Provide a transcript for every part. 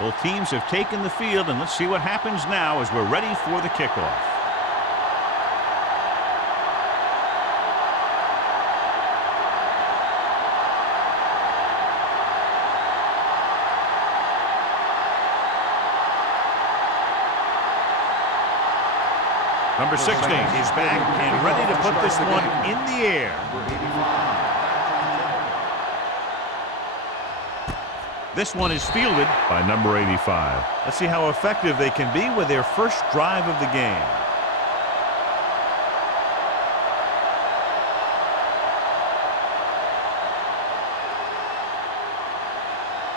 Both teams have taken the field, and let's see what happens now as we're ready for the kickoff. Number 16 is back and ready to put this one in the air. This one is fielded by number 85. Let's see how effective they can be with their first drive of the game.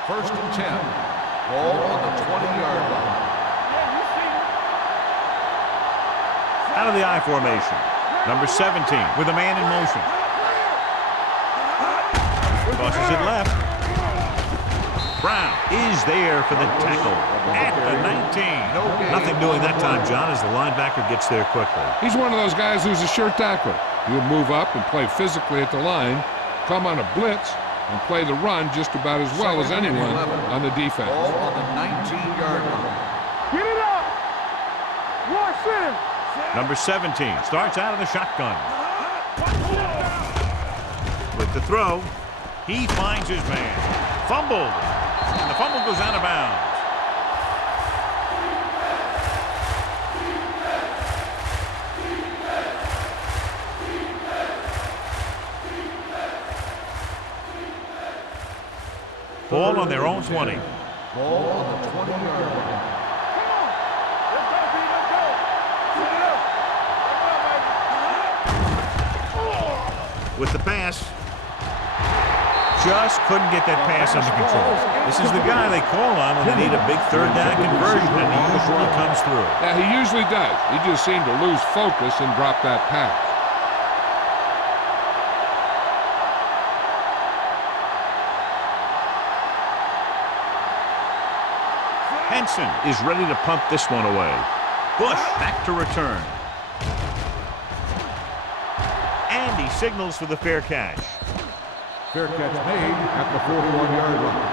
First and 10. Ball on the 20-yard line. Out of the I formation. Number 17 with a man in motion. Crosses it left. Brown is there for the tackle at the 19. Nothing doing that time, John, as the linebacker gets there quickly. He's one of those guys who's a sure tackler. He'll move up and play physically at the line, come on a blitz, and play the run just about as well as anyone on the defense. Ball on the 19-yard line. Get it up! Watch him! Number 17 starts out of the shotgun. With the throw, he finds his man. Fumbled. And the fumble goes out of bounds. Ball on their own 20. Ball on the 20-yard line. With the pass. Just couldn't get that pass under control. This is the guy they call on when they need a big third down conversion, and he usually comes through. Yeah, he usually does. He just seemed to lose focus and drop that pass. Henson is ready to punt this one away. Bush back to return. And he signals for the fair catch. Fair catch made at the 41-yard line.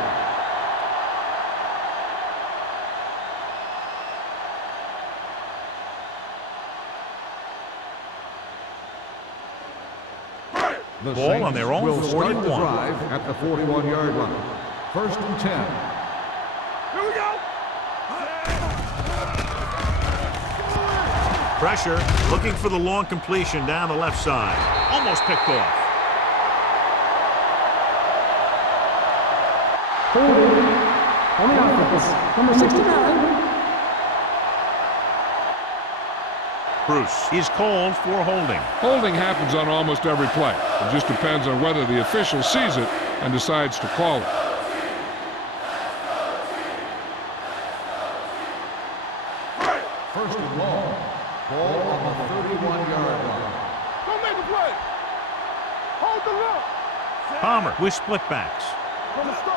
The Ball on their own will 41. start the drive at the 41-yard line. First and 10. Here we go! Pressure, looking for the long completion down the left side. Almost picked off. Holding on the offense, number 69. Bruce is called for holding. Holding happens on almost every play. It just depends on whether the official sees it and decides to call it. First and long. Ball on the 31-yard line. Don't make a play! Hold the look! Palmer with split backs. From the start!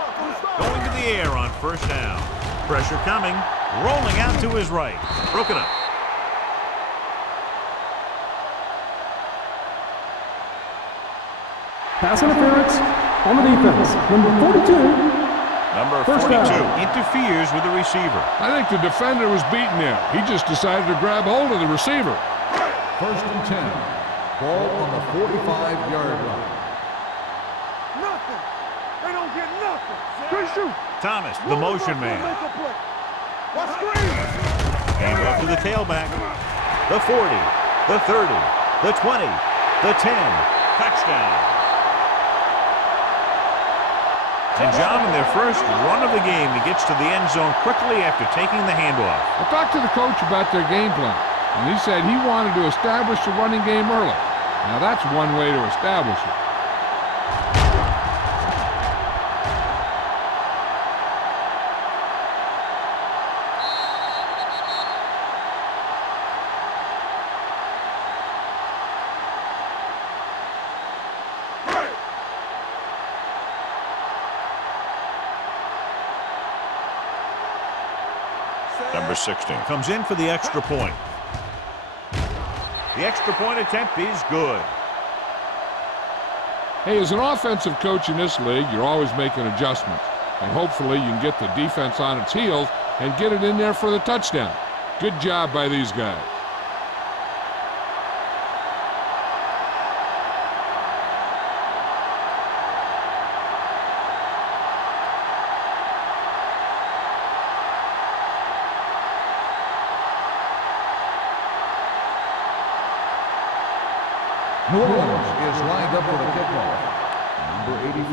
Going to the air on first down. Pressure coming. Rolling out to his right. Broken up. Pass interference on the defense. Number 42. Number First 42 down. interferes with the receiver. I think the defender was beaten there. He just decided to grab hold of the receiver. First and 10. Ball on the 45-yard line. Nothing! They don't get nothing! Good shoot! Thomas, the motion man. Make a play! Watch screen! Hand off to the tailback. The 40, the 30, the 20, the 10. Touchdown. And John, in their first run of the game, he gets to the end zone quickly after taking the handoff. I talked to the coach about their game plan, and he said he wanted to establish the running game early. Now that's one way to establish it. Number 16 comes in for the extra point. The extra point attempt is good. Hey, as an offensive coach in this league, you're always making adjustments. and hopefully you can get the defense on its heels and get it in there for the touchdown. Good job by these guys. New Orleans is lined up for the kickoff. Number 85,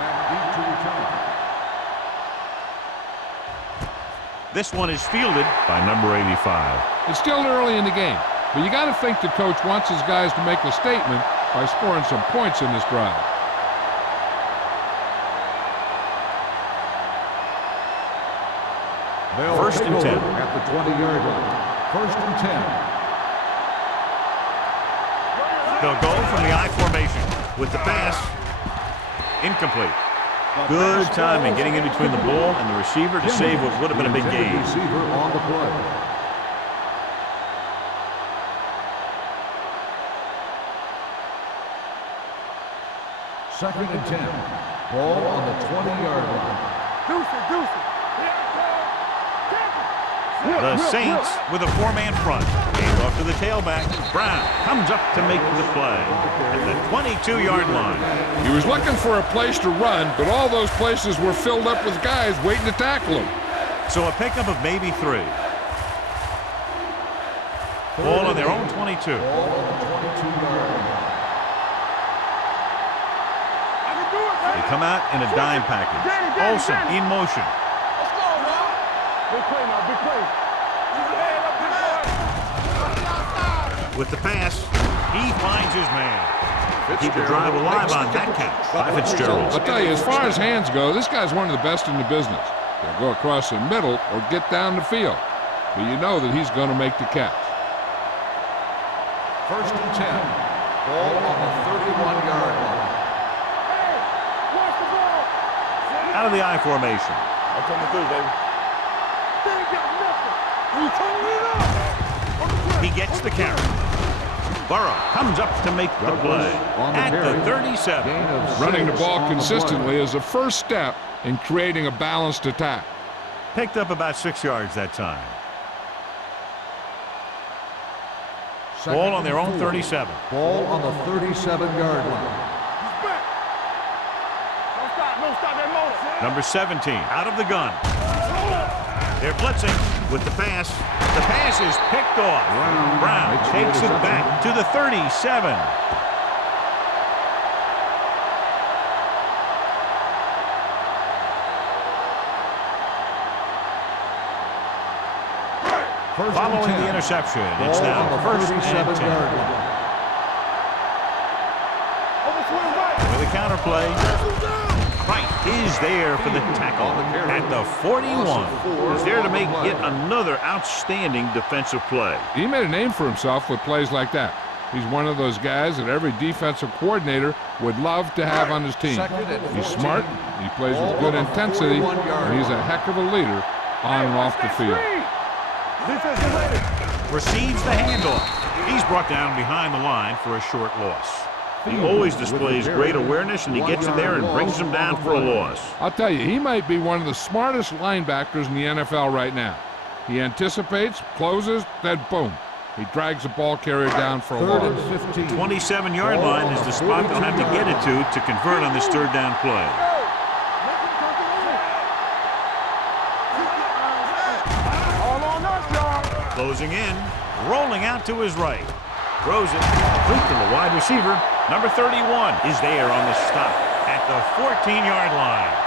back deep to return. This one is fielded by number 85. It's still early in the game, but you got to think the coach wants his guys to make a statement by scoring some points in this drive. First and 10. At the 20-yard line. First and 10. They'll go from the I formation with the pass. Incomplete. Good timing getting in between the ball and the receiver to save what would have been a big gain. Receiver on the play. Second and 10. Ball on the 20-yard line. Deuce it. The Saints with a four-man front. Hand off to the tailback. Brown comes up to make the play at the 22-yard line. He was looking for a place to run, but all those places were filled up with guys waiting to tackle him. So a pickup of maybe 3. Ball on their own 22. Ball on the 22-yard line. They come out in a dime package. Olsen in motion. Big play now, big play. With the pass, he finds his man. Keep the drive alive on that catch by Fitzgerald. I'll tell you, as far as hands go, this guy's one of the best in the business. He'll go across the middle or get down the field. But you know that he's going to make the catch. First and 10. Ball on the 31-yard line. Hey, watch the ball. Out of the I formation. I'm coming through, baby. They ain't got nothing. You told it up. He gets the carry. Burrow comes up to make the play at the 37. Running the ball consistently is the first step in creating a balanced attack. Picked up about 6 yards that time. Ball on their own 37. Ball on the 37-yard line. He's back. Don't stop that motor. Number 17 out of the gun. They're blitzing with the pass. The pass is picked off. Brown takes it back to the 37. Following the interception, it's now first and 10. With a counterplay. Wright is there for the tackle at the 41. He's there to make yet another outstanding defensive play. He made a name for himself with plays like that. He's one of those guys that every defensive coordinator would love to have on his team. He's smart, he plays with good intensity, and he's a heck of a leader on and off the field. Receives the handoff. He's brought down behind the line for a short loss. He always displays great awareness, and he gets it there and brings them down for a loss. I'll tell you, he might be one of the smartest linebackers in the NFL right now. He anticipates, closes, then boom. He drags the ball carrier down for a loss. 27-yard line is the spot they'll have to get it to convert on this third down play. Closing in, rolling out to his right. Throws it, complete to the wide receiver. Number 31 is there on the stop at the 14-yard line.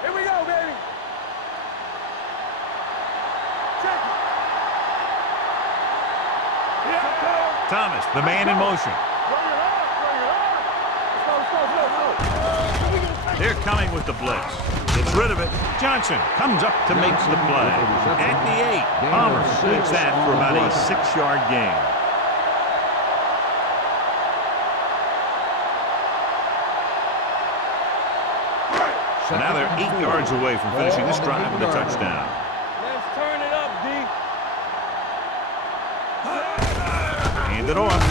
Here we go, baby. Check it. Thomas, the man in motion. They're coming with the blitz. Gets rid of it. Johnson comes up to make the play. At the 8, Palmer completes that for about a 6-yard gain. And now they're 8 yards away from finishing this drive with a touchdown. Let's turn it up, D. Hand it off.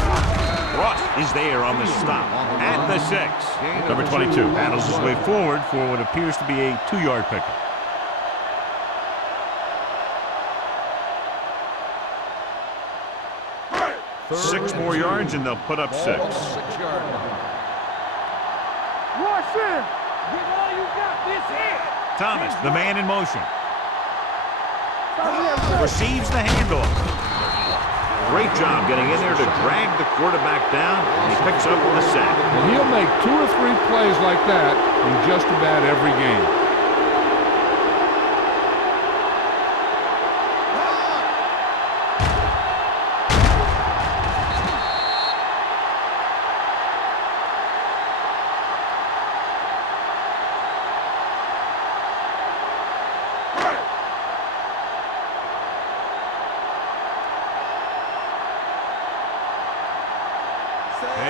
Ross is there on the stop at the 6. Number 22 battles his way forward for what appears to be a 2-yard pickup. Six more yards and they'll put up 6. 6-yard line. Rush in. Give all you got. This here. Thomas, the man in motion. Receives the handoff. Great job getting in there to drag the quarterback down, and he picks up the sack. And he'll make 2 or 3 plays like that in just about every game.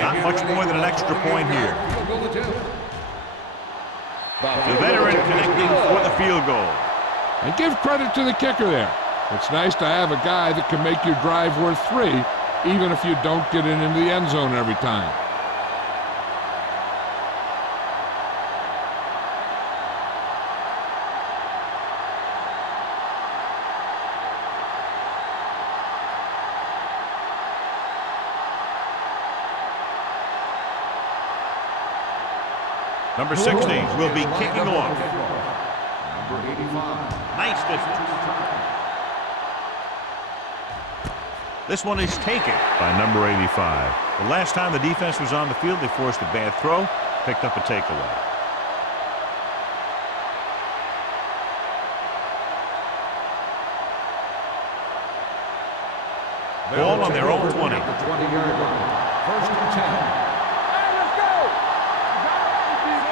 Not much more than an extra point here. The veteran connecting for the field goal. And give credit to the kicker there. It's nice to have a guy that can make your drive worth 3, even if you don't get it into the end zone every time. Number 16 will be kicking off. Number 85. Nice distance. This one is taken by number 85. The last time the defense was on the field, they forced a bad throw, picked up a takeaway. Ball on their own 20. 20-yard line. 1st and 10.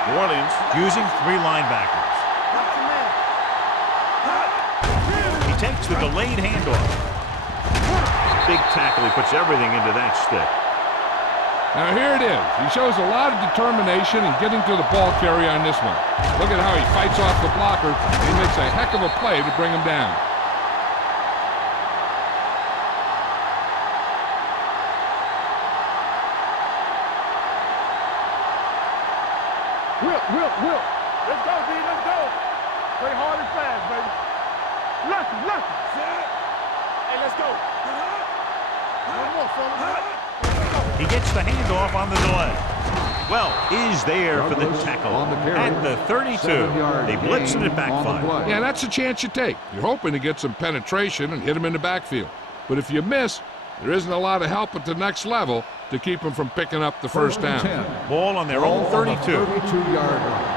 New Orleans using 3 linebackers. He takes the delayed handoff. Big tackle. He puts everything into that stick. Now here it is. He shows a lot of determination in getting to the ball carrier on this one. Look at how he fights off the blocker. He makes a heck of a play to bring him down. Will. Let's go, D. Let's go. Play hard and fast, baby. Lucky. Hey, let's go. One more, fellas. He gets the handoff on the delay. Well, is there for the tackle at the 32. They blitzed it back 5. Yeah, that's a chance you take. You're hoping to get some penetration and hit him in the backfield. But if you miss, there isn't a lot of help at the next level to keep them from picking up the first down. Ball on their own 32. 32-yard line.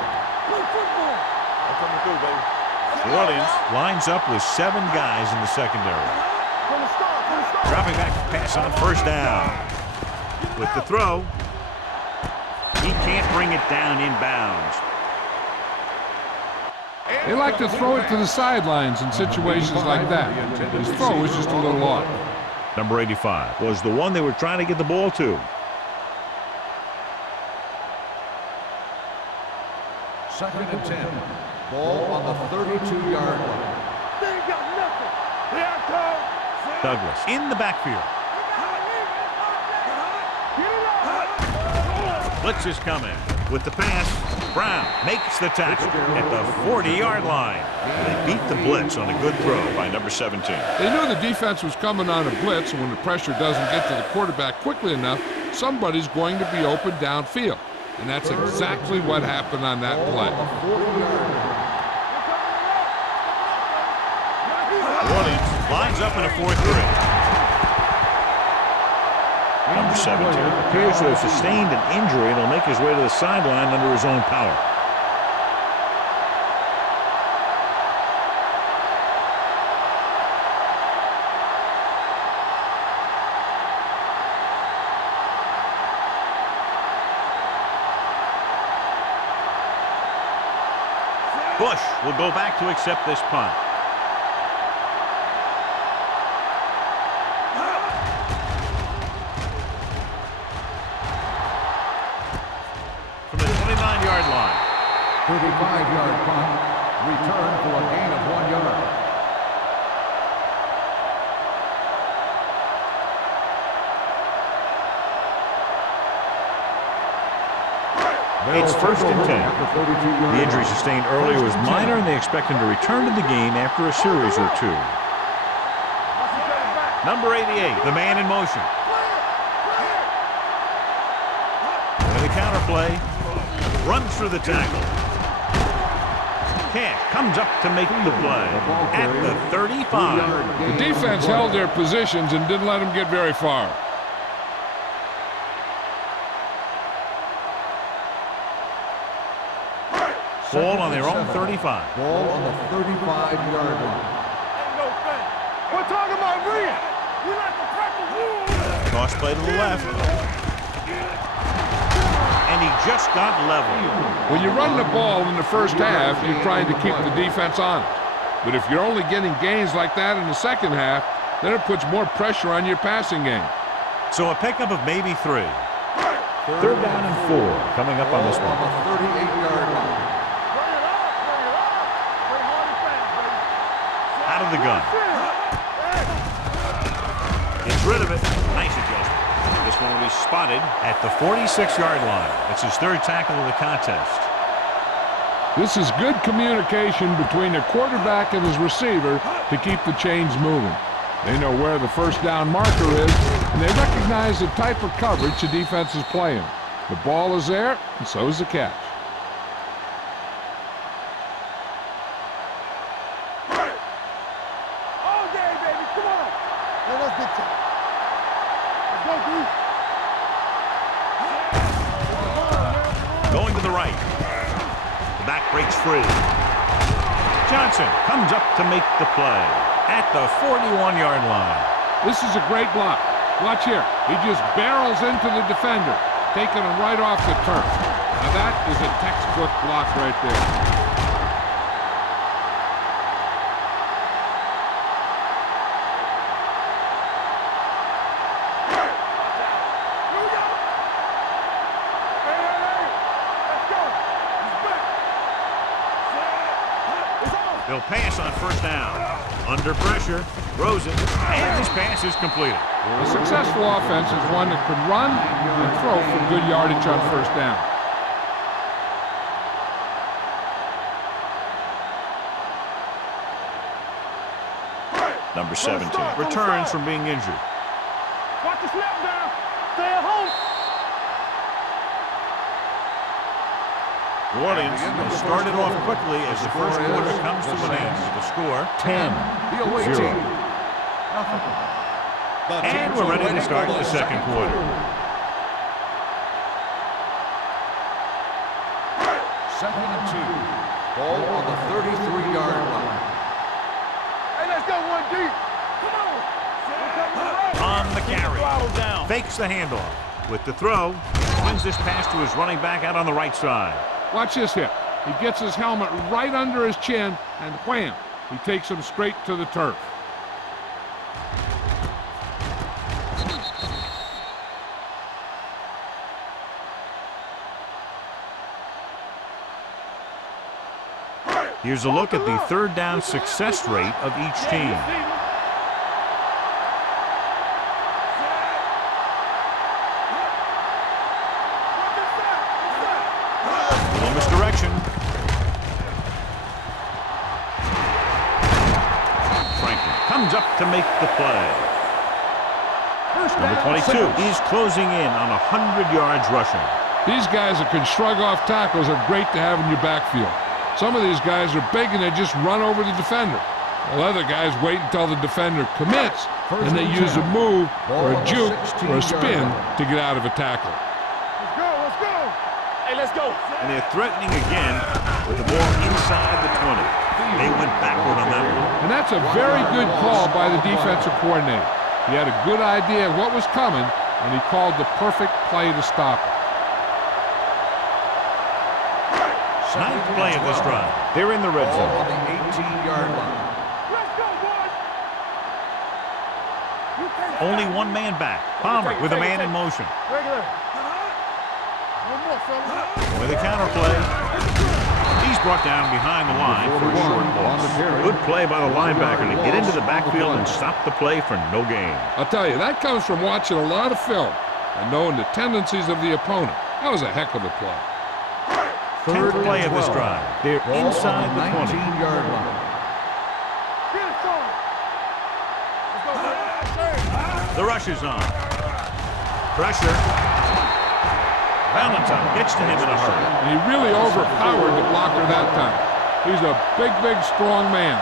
New Orleans lines up with 7 guys in the secondary. Dropping back to pass on first down. With the throw, he can't bring it down inbounds. They like to throw it to the sidelines in situations like that. His throw is just a little off. Number 85 was the one they were trying to get the ball to. Second and 10. Ball on the 32-yard line. They ain't got nothing. Here I come. Douglas in the backfield. Blitz is coming. With the pass, Brown makes the tackle at the 40-yard line. And they beat the blitz on a good throw by number 17. They knew the defense was coming on a blitz, and when the pressure doesn't get to the quarterback quickly enough, somebody's going to be open downfield. And that's exactly what happened on that play. New Orleans lines up in a 4-3. Number 17 appears to have sustained an injury and will make his way to the sideline under his own power. Bush will go back to accept this punt. 35-yard punt. Return for a gain of 1 yard. It's 1st and 10. The injury sustained earlier was minor, and they expect him to return to the game after a series or two. Number 88, the man in motion. With a counterplay, runs through the tackle. Cash comes up to make the play at the 35. The defense held their positions and didn't let them get very far. Ball on their own 35. Ball on the 35-yard line. We're talking about real. We like to practice rules. Toss play to the left. And he just got level. When you run the ball in the first half, you're trying to keep the defense honest. But if you're only getting gains like that in the second half, then it puts more pressure on your passing game. So a pickup of maybe 3. Third down and 4 coming up on this one. On the 38-yard line. Out of the gun. Gets rid of it. Nice adjustment. This one will be spotted at the 46-yard line. That's his 3rd tackle of the contest. This is good communication between the quarterback and his receiver to keep the chains moving. They know where the first down marker is, and they recognize the type of coverage the defense is playing. The ball is there, and so is the catch. Going to the right. The back breaks free. Johnson comes up to make the play at the 41-yard line. This is a great block. Watch here. He just barrels into the defender, taking him right off the turf. Now that is a textbook block right there. He'll pass on first down. Under pressure, throws it, and his pass is completed. A successful offense is one that can run and throw for good yardage on first down. Number 17 returns from being injured. Watch the slap down. Stay at home. New Orleans has started off quickly as the first quarter comes to an end with the score 10-0. And we're ready to start the second quarter. Second and 2. Ball on the 33-yard line. Hey, let's go one deep. Come on. On the carry. Fakes the handoff. With the throw, wins this pass to his running back out on the right side. Watch this hit. He gets his helmet right under his chin, and wham, he takes him straight to the turf. Here's a look at the third down success rate of each team. Misdirection. Franklin comes up to make the play. Number 22 is closing in on 100 yards rushing. These guys that can shrug off tackles are great to have in your backfield. Some of these guys are big and they just run over the defender. While other guys wait until the defender commits and they use a move or a juke or a spin to get out of a tackle. Let's go, let's go. Hey, let's go. And they're threatening again with the ball inside the 20. They went backward on that one. And that's a very good call by the defensive coordinator. He had a good idea of what was coming, and he called the perfect play to stop it. Ninth play of this drive. They're in the red zone. On the 18-yard line. Let's go, boys. Only one man back. Palmer with a man in motion. Regular. One more, fella. With a counterplay. He brought down behind the line for a short loss. Good play by the linebacker to get into the backfield and stop the play for no gain. I'll tell you, that comes from watching a lot of film and knowing the tendencies of the opponent. That was a heck of a play. 10th play of this drive. They're inside the 20. 19-yard line. The rush is on. Pressure. Valentine gets to him in a hurry. And he really overpowered the blocker that time. He's a big, big, strong man.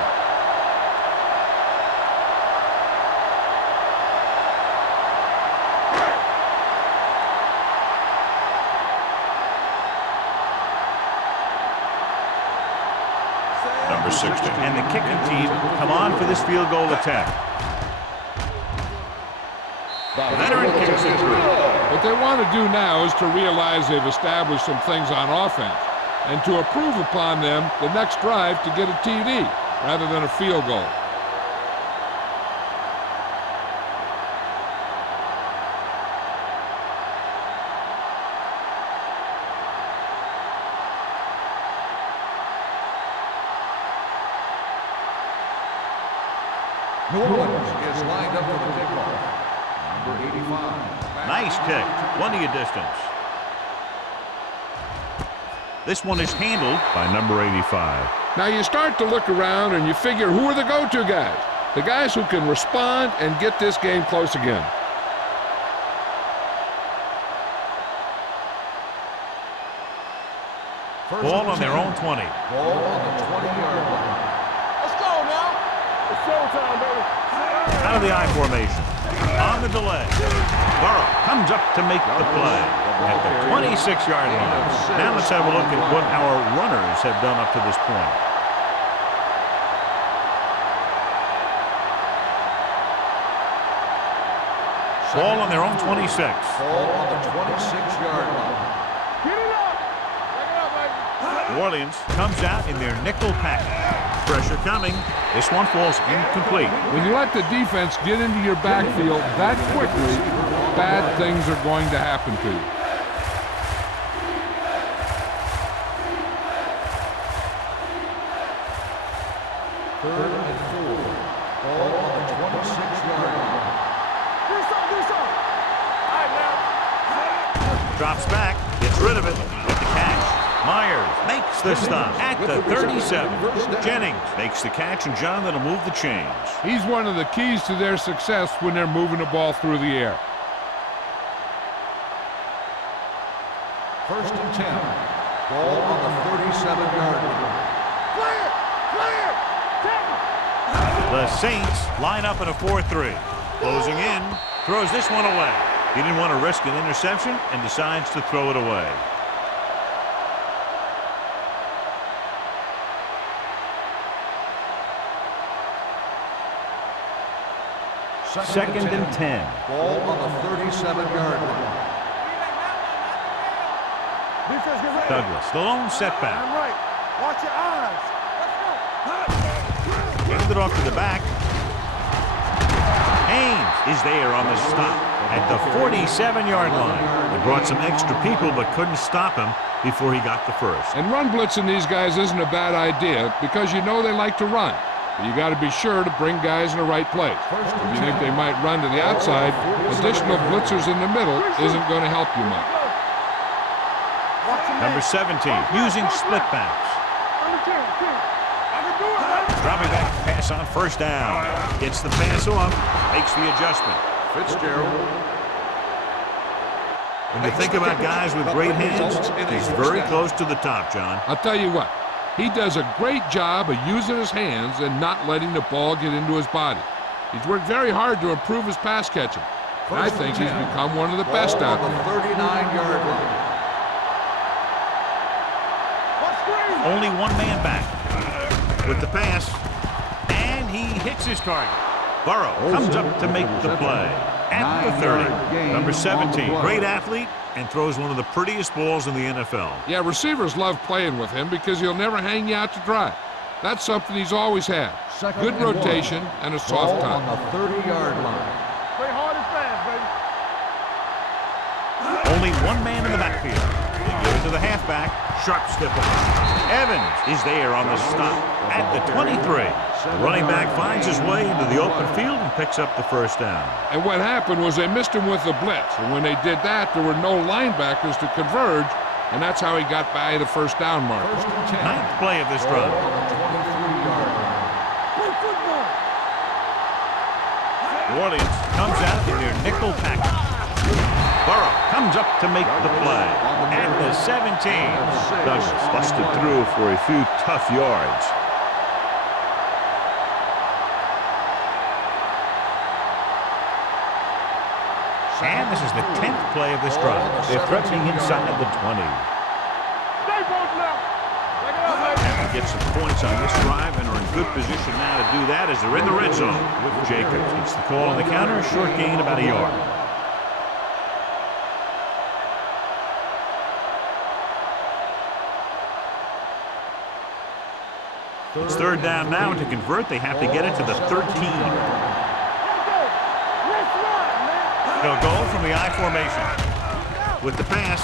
Number 60. And the kicking team come on for this field goal attempt. Veteran kicks it through. What they want to do now is to realize they've established some things on offense and to improve upon them the next drive to get a TD rather than a field goal. New Orleans is lined up for the kickoff. Number 85. Nice kick. Plenty of distance. This one is handled by number 85. Now you start to look around and you figure, who are the go-to guys? The guys who can respond and get this game close again. Ball on their own 20. Ball on the 20-yard line. Let's go now. It's showtime, baby. Out of the I formation. On the delay. Burrow comes up to make the play at the 26-yard line. Now let's have a look at what our runners have done up to this point. Ball on their own 26. Ball on the 26-yard line. Get it up. Bring it up, baby. New Orleans comes out in their nickel package. Pressure coming. This one falls incomplete. When you let the defense get into your backfield that quickly, bad things are going to happen to you. Third and 4. Ball on the 26-yard line. Do something. All right, now. Drops back. Gets rid of it. With the catch. Myers makes the stop at the 37. Jennings makes the catch, and John, that'll move the chains. He's one of the keys to their success when they're moving the ball through the air. First and 10. Ball on the 37-yard line. Clear. The Saints line up in a 4-3. Closing in, throws this one away. He didn't want to risk an interception and decides to throw it away. Second and 10. Ball on the 37-yard line. Defense, get ready. Douglas, the lone setback. I'm right. Watch your eyes. Handed off to the back. Haynes is there on the stop at the 47-yard line. They brought some extra people but couldn't stop him before he got the first. And run blitzing these guys isn't a bad idea because you know they like to run. But you got to be sure to bring guys in the right place. If you think they might run to the outside, additional blitzers in the middle isn't going to help you much. Number 17, using split backs. Dropping back to pass on first down. Gets the pass off, makes the adjustment. Fitzgerald. When you think about guys with great hands, he's very close to the top, John. I'll tell you what, he does a great job of using his hands and not letting the ball get into his body. He's worked very hard to improve his pass catching. And I think he's become one of the best out there. 39-yard line. Only one man back with the pass, and he hits his target. Burrow comes up to make the play at the 30. Number 17, great athlete, and throws one of the prettiest balls in the NFL. Yeah, receivers love playing with him because he'll never hang you out to dry. That's something he's always had. Good rotation and a soft touch. On the 30-yard line. Play hard and fast, baby. Only one man in the backfield. They give it to the halfback. Sharp step on. Evans is there on the stop at the 23. The running back finds his way into the open field and picks up the first down. And what happened was they missed him with the blitz. And when they did that, there were no linebackers to converge, and that's how he got by the first down mark. Ninth play of this drive. New Orleans comes out in their nickel package. Burrow comes up to make the play at the 17. Douglas busted through for a few tough yards. And this is the 10th play of this drive. They're threatening inside the 20. And get some points on this drive and are in good position now to do that as they're in the red zone with Jacobs. Gets the call on the counter, a short gain about a yard. It's third down now, and to convert, they have to get it to the 13. They'll go from the I formation. With the pass,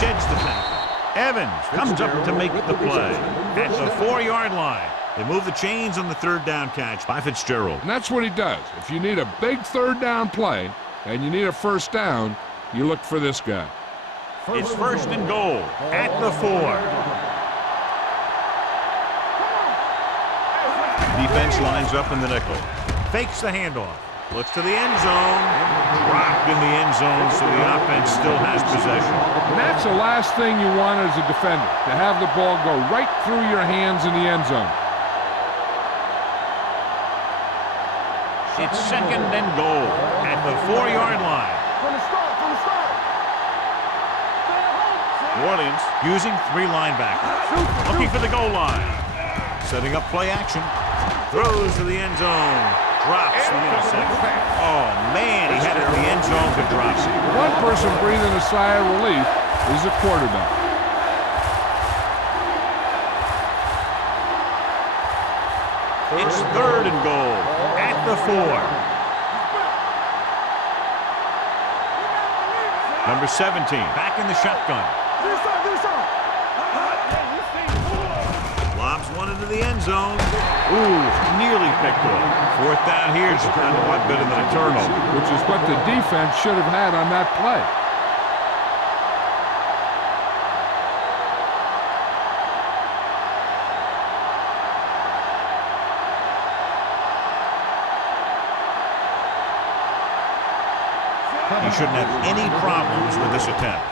sheds the tackle. Evans comes up to make the play at the 4-yard line. They move the chains on the third down catch by Fitzgerald. And that's what he does. If you need a big third down play and you need a first down, you look for this guy. It's first and goal at the 4. Defense lines up in the nickel. Fakes the handoff. Looks to the end zone. Dropped in the end zone, so the offense still has possession. And that's the last thing you want as a defender, to have the ball go right through your hands in the end zone. It's second and goal at the 4-yard line. New Orleans using 3 linebackers. Looking for the goal line. Setting up play action. Throws to the end zone. Drops the interception. Oh, man, he had it in the end zone but drops it. One person breathing a sigh of relief is the quarterback. It's third and goal at the 4. Number 17, back in the shotgun. Lobs one into the end zone. Ooh, nearly picked off. Fourth down here is kind of a lot better than a turnover. Which is what the defense should have had on that play. He shouldn't have any problems with this attempt.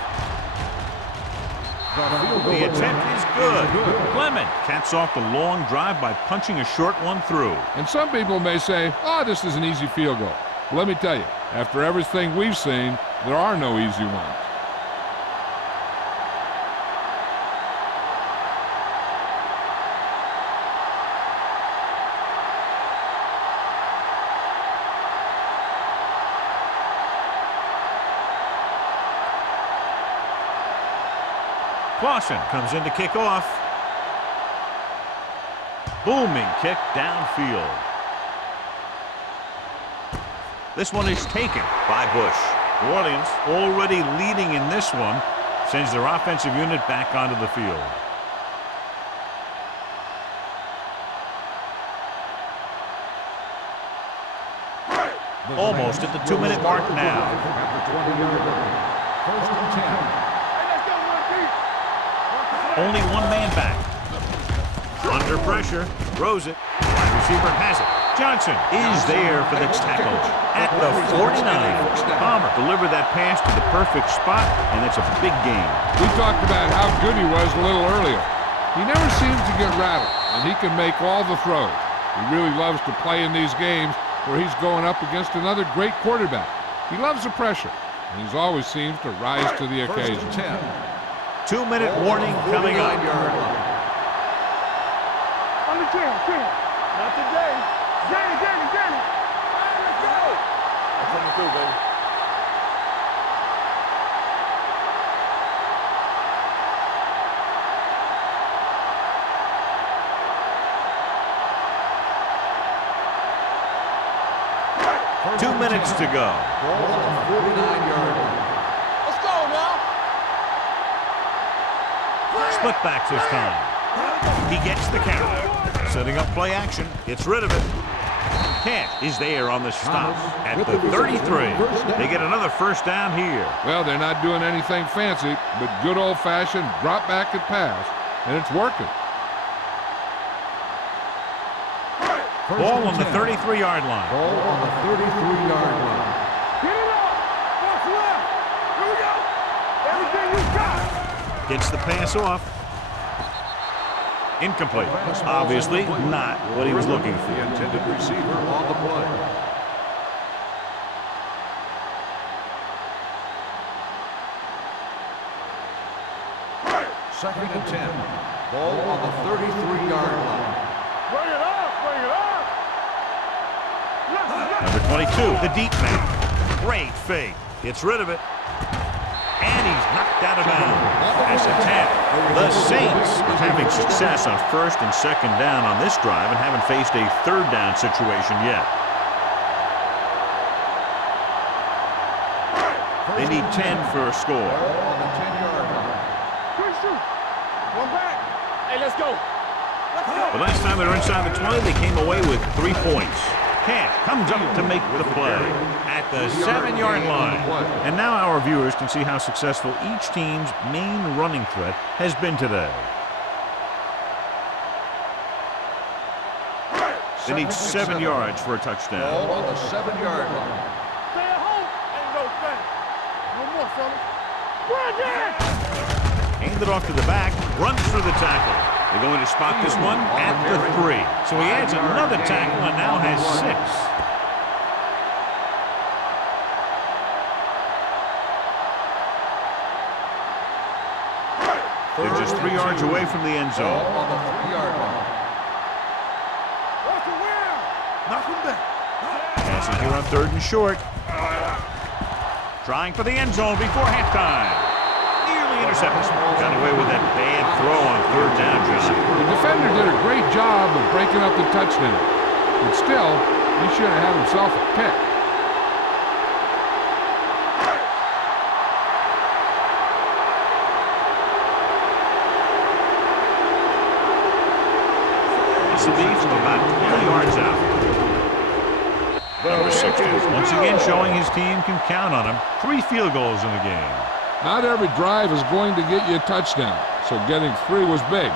The attempt is good. Clement caps off the long drive by punching a short one through. And some people may say, oh, this is an easy field goal. Well, let me tell you, after everything we've seen, there are no easy ones. Clausen comes in to kick off. Booming kick downfield. This one is taken by Bush. New Orleans, already leading in this one, sends their offensive unit back onto the field. Almost at the 2-minute mark now. First and 10. Only one man back. Under pressure, throws it. Wide receiver has it. Johnson is there for the tackle at the 49. Palmer delivered that pass to the perfect spot, and it's a big game. We talked about how good he was a little earlier. He never seems to get rattled, and he can make all the throws. He really loves to play in these games where he's going up against another great quarterback. He loves the pressure, and he always seems to rise to the occasion. 2-minute warning coming up. Under 10. Not today. Danny. Let's go. I'm coming through, baby. Two minutes to go. 49-yard line. Let's go now. Split backs this time. He gets the count. Setting up play action. Gets rid of it. Cat is there on the stop at the 33. They get another first down here. Well, they're not doing anything fancy, but good old-fashioned drop back and pass, and it's working. Ball on the 33-yard line. Ball on the 33-yard line. Get it up. What's left? Here we go. Everything you got. Gets the pass off. Incomplete. Obviously not what he was looking The for. intended receiver on the play. Second and 10. Ball on the 33-yard line. Bring it up. Bring it up. Number 22, the deep man. Great fake. Gets rid of it. And he's knocked out of bounds. That's a 10. The Saints are having success on first and second down on this drive and haven't faced a third down situation yet. They need 10 for a score. Ball on the 10-yard line. Quick shoot. One back. Hey, let's go. Let's go. The last time they were inside the 20, they came away with 3 points. Cash comes up to make the play at the 7-yard line. And now our viewers can see how successful each team's main running threat has been today. They need 7 yards for a touchdown. Ball on the 7-yard line. Stay at home. Ain't no thing. No more, fellas. Bridget! Hand it off to the back, runs through the tackle. They're going to spot this one at the 3. So he adds another tackle and now has 6. They're just 3 yards away from the end zone. Ball on the 3-yard line. What's the wheel? Knock him back. Passing here on 3rd and short. Trying for the end zone before halftime. Nearly intercepted. Got away with that bad throw on 3rd down, John. The defender did a great job of breaking up the touchdown, but still, he should have had himself a pick. This will be from about 20 yards out. Number 6, once again showing his team can count on him. 3 field goals in the game. Not every drive is going to get you a touchdown, so getting 3 was big.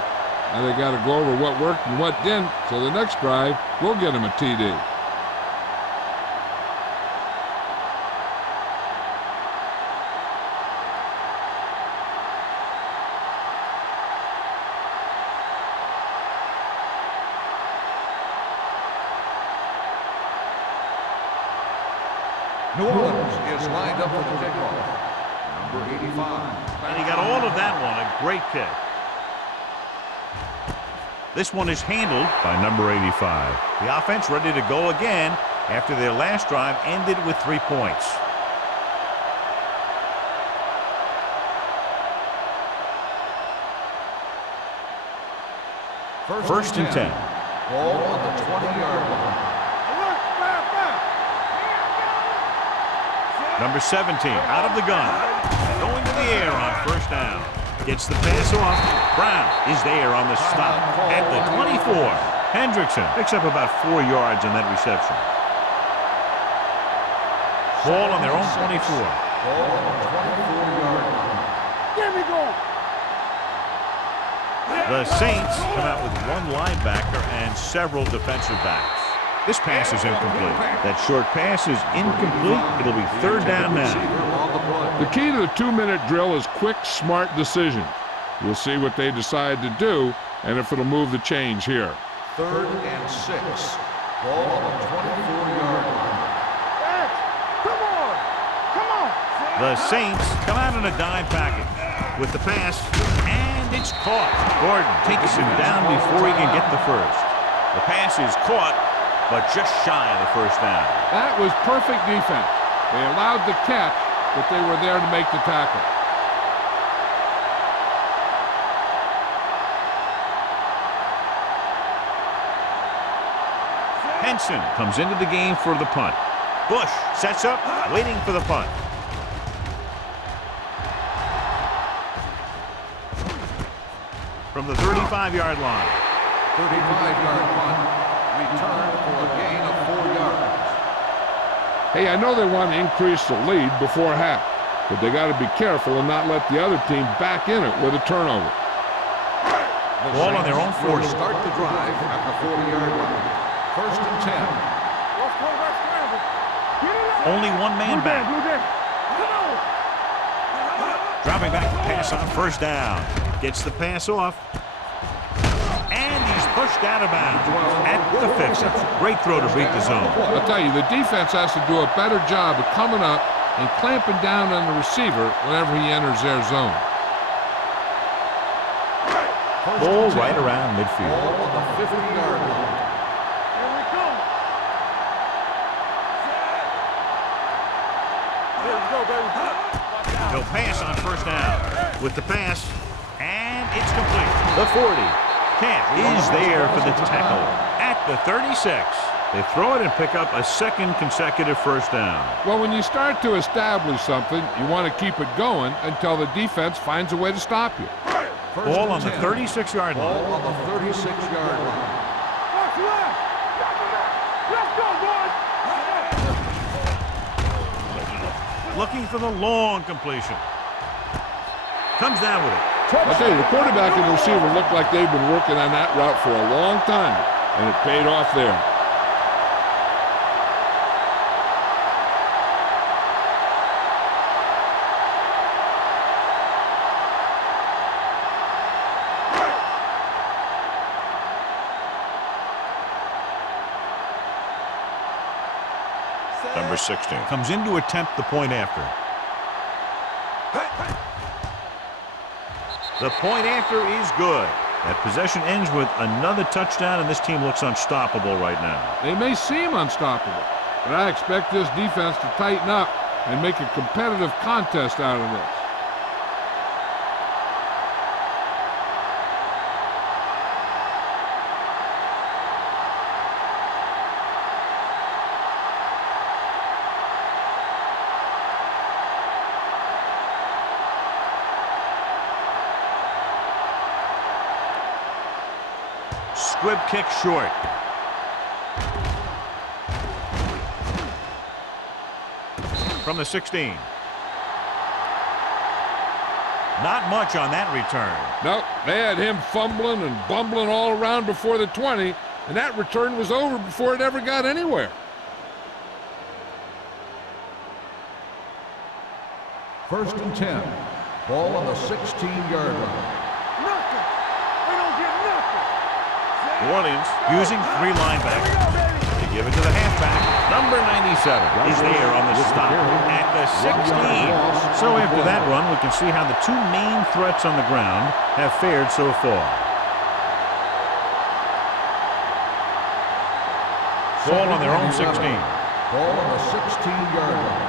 Now they got to go over what worked and what didn't, so the next drive will get him a TD. New Orleans is lined up for the kickoff. Number 85. And he got all of that one. A great kick. This one is handled by number 85. The offense ready to go again after their last drive ended with 3 points. First and 10. Ball on the 20-yard line. Alert, fire, fire. Number 17 out of the gun. Going to the air on first down. Gets the pass off. Brown is there on the stop at the 24. Hendrickson picks up about 4 yards on that reception. Ball on their own 24. Ball on the 24-yard line. Get me going. The Saints come out with 1 linebacker and several defensive backs. This pass is incomplete. That short pass is incomplete. It'll be 3rd down now. The key to the 2-minute drill is quick, smart decisions. We'll see what they decide to do and if it'll move the change here. 3rd and 6. Ball on the 24-yard line. Come on. Come on. The Saints come out in a dime package with the pass, and it's caught. Gordon takes him down before he can get the first. The pass is caught, but just shy of the first down. That was perfect defense. They allowed the catch, but they were there to make the tackle. Henson comes into the game for the punt. Bush sets up, waiting for the punt. from the 35-yard line. 35-yard punt, return for a gain of 4 yards. Hey, I know they want to increase the lead before half, but they got to be careful and not let the other team back in it with a turnover. Ball on their own 40. Start the drive at the 40-yard line. First and 10. Only one man back. Dropping back to pass on first down. Gets the pass off. And he's pushed out of bounds at the 50. Great throw to beat the zone. I'll tell you, the defense has to do a better job of coming up and clamping down on the receiver whenever he enters their zone. Ball right around midfield. Ball on the 50-yard line. Here we go. Let's go, baby. He'll pass on first down. With the pass, and it's complete. The 40. Camp is there for the tackle at the 36. They throw it and pick up a second consecutive first down. Well, when you start to establish something, you want to keep it going until the defense finds a way to stop you. Ball on the 36-yard line. Ball on the 36-yard line. Watch left. Let's go, boys. Looking for the long completion. Comes down with it. I'll tell you, the quarterback and the receiver look like they've been working on that route for a long time, and it paid off there. Number 16 comes in to attempt the point after. The point after is good. That possession ends with another touchdown, and this team looks unstoppable right now. They may seem unstoppable, but I expect this defense to tighten up and make a competitive contest out of this. Squib kick short. From the 16. Not much on that return. Nope, they had him fumbling and bumbling all around before the 20, and that return was over before it ever got anywhere. First and 10. Ball on the 16-yard line. Nothing. We don't get nothing. New Orleans using 3 linebackers to give it to the halfback. Number 97 is there on the stop at the 16. So after that run, we can see how the 2 main threats on the ground have fared so far. Ball on their own 16. Ball on the 16-yard line.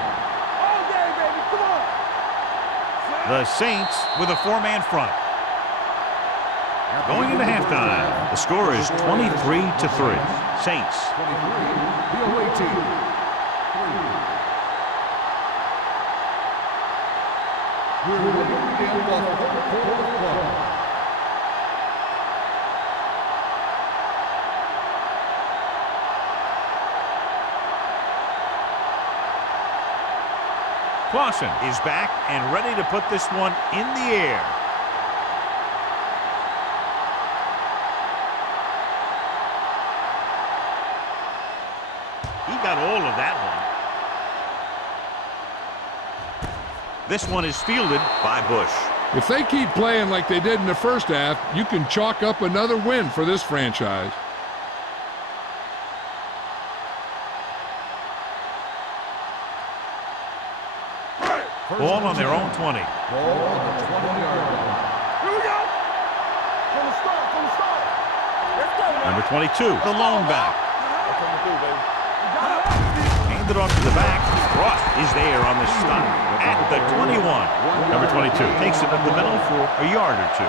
All day, baby. Come on. The Saints with a 4-man front. Going into halftime, the score is 23-3. Saints. 23, the away team. 3. We're ready to begin the fourth quarter. Clausen is back and ready to put this one in the air. He got all of that one. This one is fielded by Bush. If they keep playing like they did in the first half, you can chalk up another win for this franchise. Ball on their own 20. Ball on the 20-yard line. Here we go. From the start. Let's go, man. Number 22, the lone back. That's what we do, baby. Handed off to the back. Ross is there on the stop at the 21. Number 22 takes it up the middle for a yard or 2.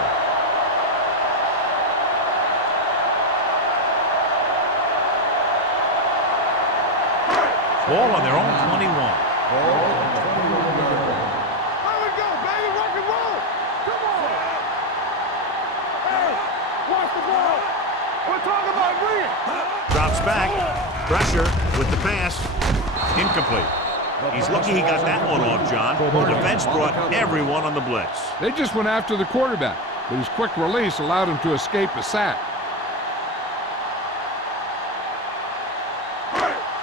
Ball on their own 21. Ball on the 21-yard line. There we go, baby. Rock and roll. Come on. Hey. pass. Incomplete. He's lucky he got that one off, John. The defense brought everyone on the blitz. They just went after the quarterback, but his quick release allowed him to escape a sack.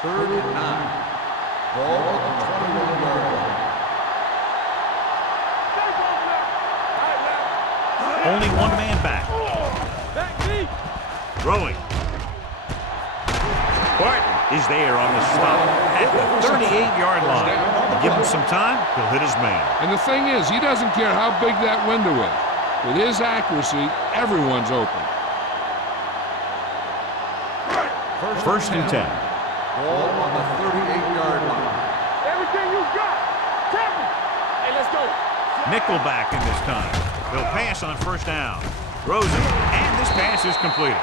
3rd and 9. Ball on the 21-yard line. Only one man back. Throwing. Barton is there on the stop at the 38-yard line. Give him some time, he'll hit his man. And the thing is, he doesn't care how big that window is. With his accuracy, everyone's open. First and 10. Ball on the 38-yard line. Everything you got. Tap it. Hey, let's go. Nickelback in this time. He'll pass on first down. Throws it, and this pass is completed.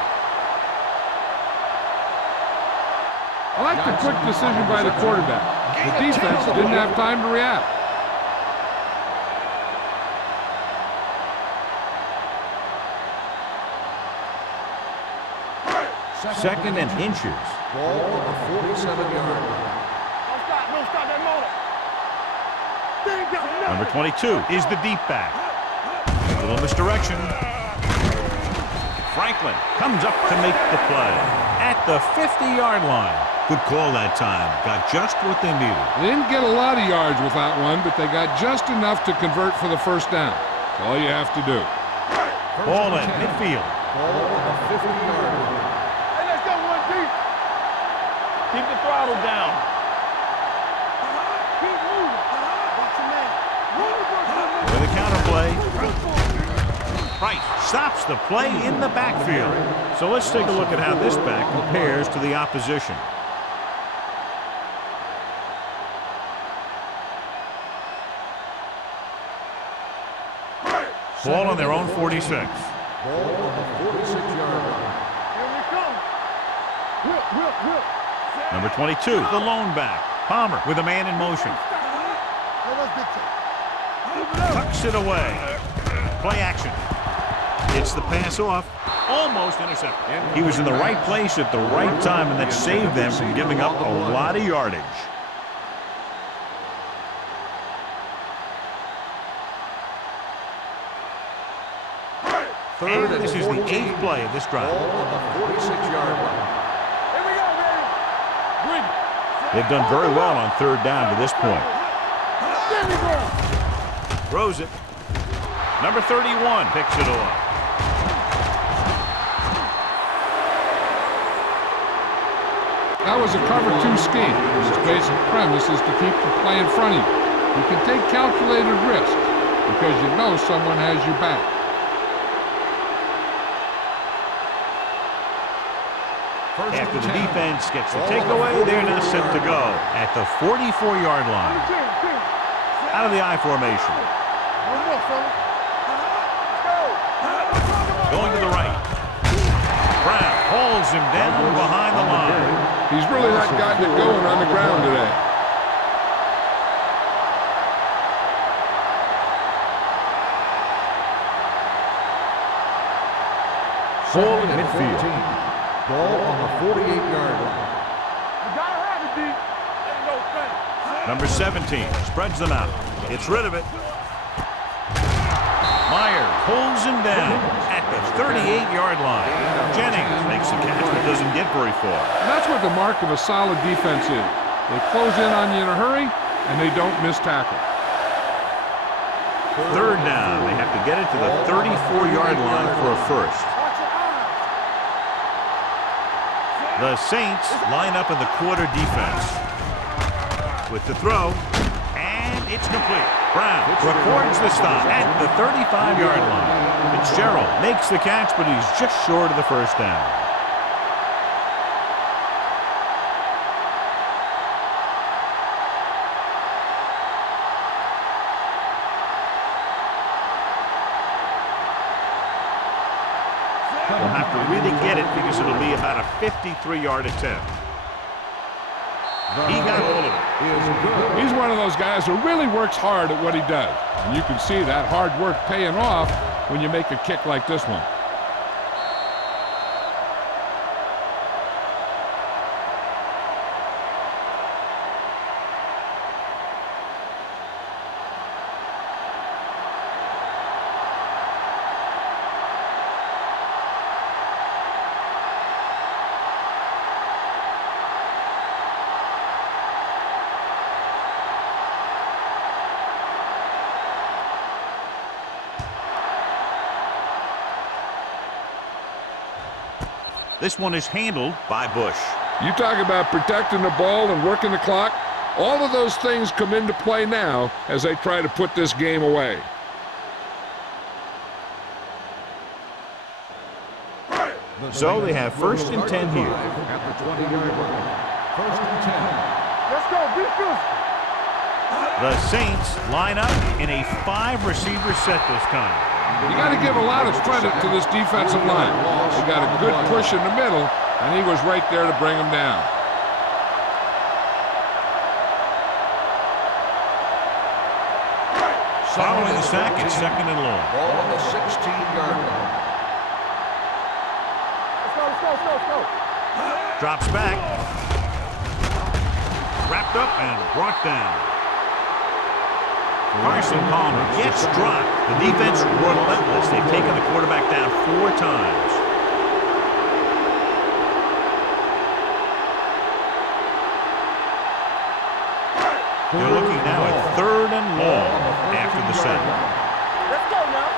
I like the quick decision by the quarterback. The defense didn't have time to react. Second and inches. Ball on the 47-yard line. Don't stop that motor. Number 22 is the deep back. A little misdirection. Franklin comes up to make the play at the 50-yard line. Good call that time. Got just what they needed. They didn't get a lot of yards with that one, but they got just enough to convert for the first down. That's all you have to do. Ball in midfield. Ball on the 50-yard line. Hey, let's go one deep. Keep the throttle down. Keep moving. Watch your man. With a counter play. Price stops the play in the backfield. So let's take a look at how this back compares to the opposition. Ball on their own 46. Ball on the 46-yard line. Here we come. Whip. Number 22, the lone back. Palmer with a man in motion. Hey, let's get to Tucks it away. Play action. It's the pass off. Almost intercepted. He was in the right place at the right time, and that saved them from giving up a lot of yardage. And this is the 8th play of this drive. Ball on the 46-yard line. Here we go, baby. Bring it. They've done very well on third down to this point. There we go. Throws it. Number 31 picks it off. That was a cover 2 scheme. His basic premise is to keep the play in front of you. You can take calculated risks because you know someone has your back. After the defense gets the takeaway, they're now set to go at the 44-yard line. Out of the I formation. One more, fella. Going to the right. Brown holds him down behind the line. He's really not gotten it going on the ground today. Full in midfield. Ball on the 48-yard line. You gotta have it, D. Ain't no thing. Number 17 spreads them out. Gets rid of it. Myers pulls him down at the 38-yard line. Jennings makes the catch but doesn't get very far. And that's what the mark of a solid defense is. They close in on you in a hurry, and they don't miss tackle. Third down. They have to get it to the 34-yard line for a first. Watch your eyes. The Saints line up in the quarter defense. With the throw, and it's complete. Brown records the stop at the 35-yard line. Fitzgerald makes the catch, but he's just short of the first down. They'll have to really get it because it'll be about a 53-yard attempt. He got hold of it. He's one of those guys who really works hard at what he does. And you can see that hard work paying off when you make a kick like this one. This one is handled by Bush. You talk about protecting the ball and working the clock. All of those things come into play now as they try to put this game away. So they have 1st and 10 here. At the 20-yard line. 1st and 10. Let's go. Be physical. The Saints line up in a 5-receiver set this time. You got to give a lot of credit to this defensive line. They got a good push in the middle, and he was right there to bring him down. Following the sack, it's 2nd and long. Ball on the 16-yard line. Let's go. Drops back. Wrapped up and brought down. Carson Palmer gets dropped. The defense relentless. They've taken the quarterback down 4 times. They're looking now at 3rd and long after the set. Let's go now.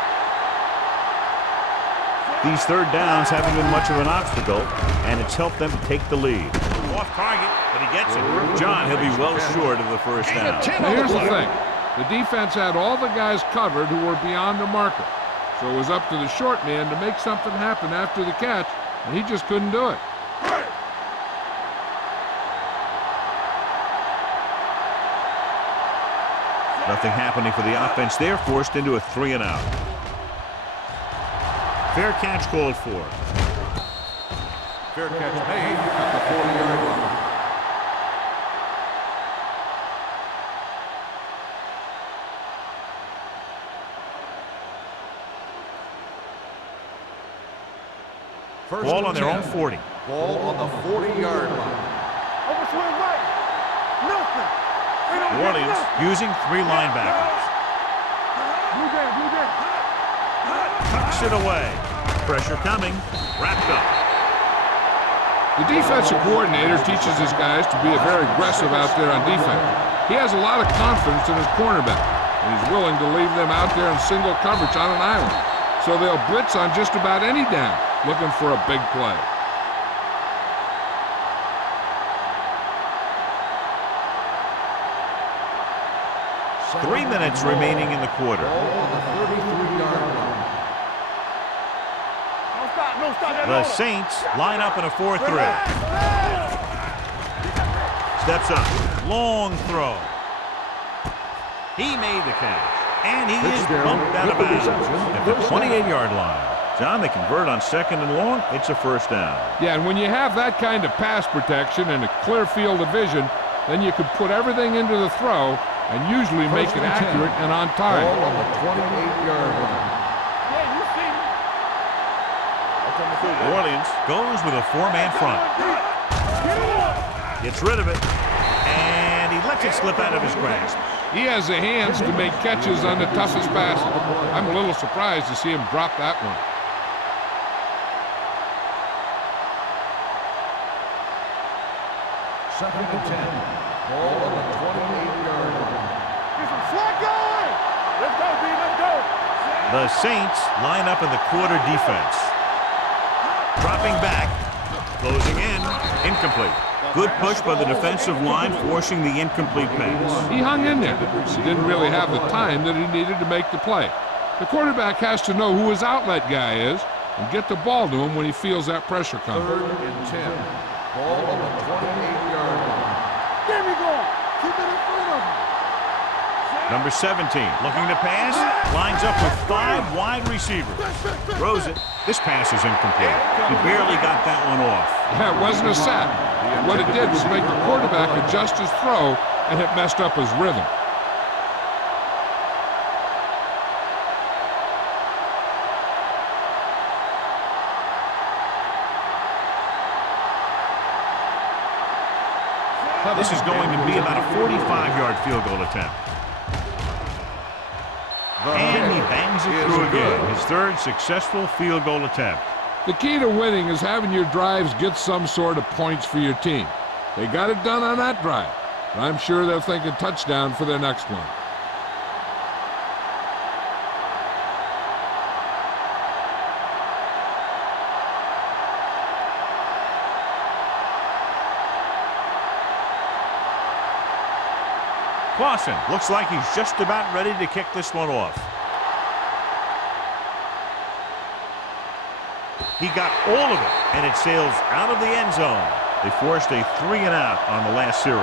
These 3rd downs haven't been much of an obstacle, and it's helped them take the lead. Off target, but he gets it. John, he'll be well short of the 1st down. Now here's the thing. The defense had all the guys covered who were beyond the marker. So it was up to the short man to make something happen after the catch, and he just couldn't do it. Nothing happening for the offense. They're forced into a 3 and out. Fair catch called for. Fair catch made at the 40-yard line. Ball on their own 40. Ball on the 40-yard line. Overswing right. Nothing. New Orleans using 3 linebackers. Blue game. Tucks it away. Pressure coming. Wrapped up. The defensive coordinator teaches his guys to be very aggressive out there on defense. He has a lot of confidence in his cornerback, and he's willing to leave them out there in single coverage on an island. So they'll blitz on just about any down, looking for a big play. Three minutes remaining in the quarter. Ball on the 33-yard line. No stop. The Saints line up in a 4-3. Steps up. Long throw. He made the catch. And he is bumped out of bounds at the 28-yard line. John, they convert on 2nd and long. It's a 1st down. Yeah, and when you have that kind of pass protection and a clear field of vision, then you can put everything into the throw and usually make it accurate and on time. Ball on the 28-yard line. Yeah, you see me. New Orleans goes with a 4-man front. Gets rid of it. And he lets it slip out of his grasp. He has the hands to make catches on the toughest passes. I'm a little surprised to see him drop that one. Second and 10. Ball on the 28-yard line. Get some slack going. Let's go, B. Let's go. The Saints line up in the quarter defense. Dropping back. Closing in. Incomplete. Good push by the defensive line, forcing the incomplete pass. He hung in there. He didn't really have the time that he needed to make the play. The quarterback has to know who his outlet guy is and get the ball to him when he feels that pressure coming. 3rd and 10. Ball on the 28-yard line. Get me going. Keep it in front of him. Number 17, looking to pass, lines up with 5 wide receivers. Throws it. This pass is incomplete. He barely got that one off. Yeah, it wasn't a sack. What it did was make the quarterback adjust his throw, and it messed up his rhythm. This is going to be about a 45-yard field goal attempt. And he bangs it through again. His 3rd successful field goal attempt. The key to winning is having your drives get some sort of points for your team. They got it done on that drive. I'm sure they're thinking touchdown for their next one. Clausen looks like he's just about ready to kick this one off. He got all of it, and it sails out of the end zone. They forced a 3-and-out on the last series.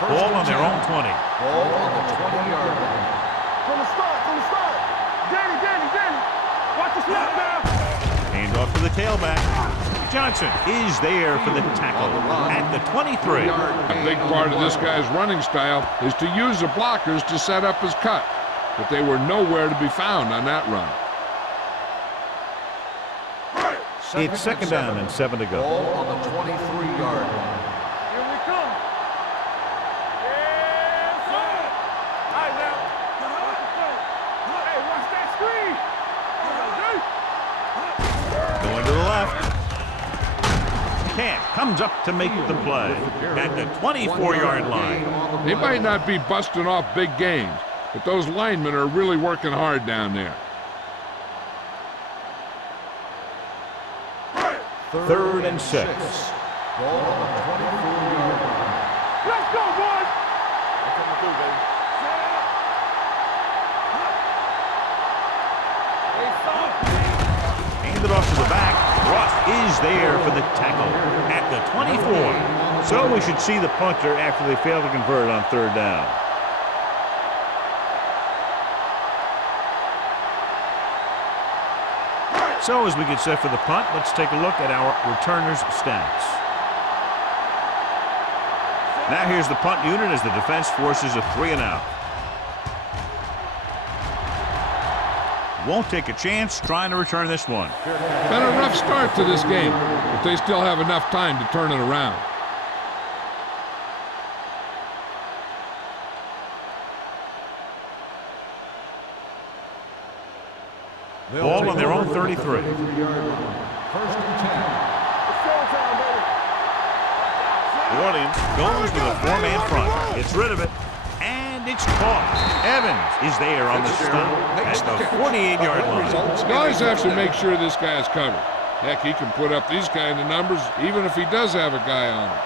Ball on their own 20. Ball on the 20-yard line. From the start. Danny. Watch the snap now. Hand off to the tailback. Johnson is there for the tackle at the 23. A big part of this guy's running style is to use the blockers to set up his cut, but they were nowhere to be found on that run. It's second down and 7 to go. Ball on the 23-yard line. Here we come. Yes, sir. All right, now. Hey, watch that screen. Going to the left. Camp comes up to make the play at the 24-yard line. They might not be busting off big games, but those linemen are really working hard down there. Third and 6. Ball on the 24-yard line. Let's go, boys. They're coming through, baby. Handed off to the back. Ross is there for the tackle at the 24. So we should see the punter after they fail to convert on third down. So as we get set for the punt, let's take a look at our returners' stats. Now here's the punt unit as the defense forces a 3-and-out. Won't take a chance trying to return this one. Been a rough start to this game, but they still have enough time to turn it around. Ball on their own 33. First and 10. It's showtime, baby. New Orleans goes with a 4-man front. Gets rid of it, and it's caught. Evans is there on the stop at the 48-yard line. Guys have to make sure this guy is covered. Heck, he can put up these kind of numbers even if he does have a guy on him.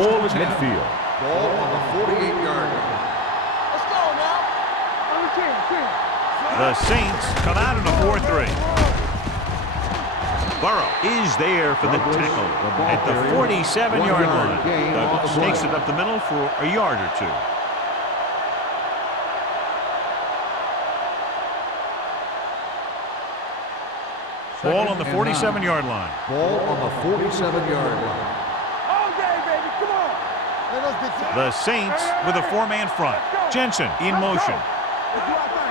Ball at midfield. Ball on the 48-yard line. Let's go now. On the 10. The Saints come out in a 4-3. Burrow is there for the tackle at the 47-yard line. Douglas takes it up the middle for a yard or two. Ball on the 47-yard line. Ball on the 47-yard line. All day, baby. Come on. Let's get to The Saints with a 4-man front. Jensen in motion. Let's do our thing.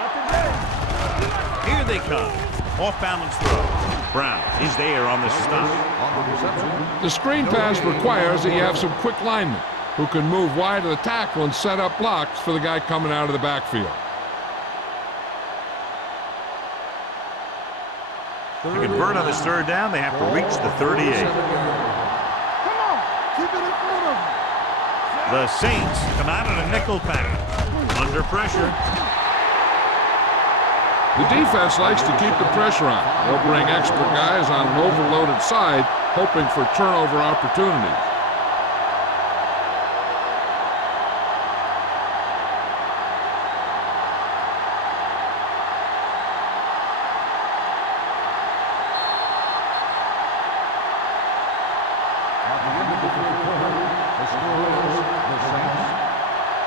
Nothing Here they come. Off-balance throw. Brown is there on the stop. On the reception. The screen pass requires that you have some quick linemen who can move wide of the tackle and set up blocks for the guy coming out of the backfield. To convert on this third down, they have to reach the 38. Come on. Keep it in front of them. The Saints come out in a nickel package. Under pressure. The defense likes to keep the pressure on. They'll bring extra guys on an overloaded side, hoping for turnover opportunities. At the end of the third quarter, the score is the Saints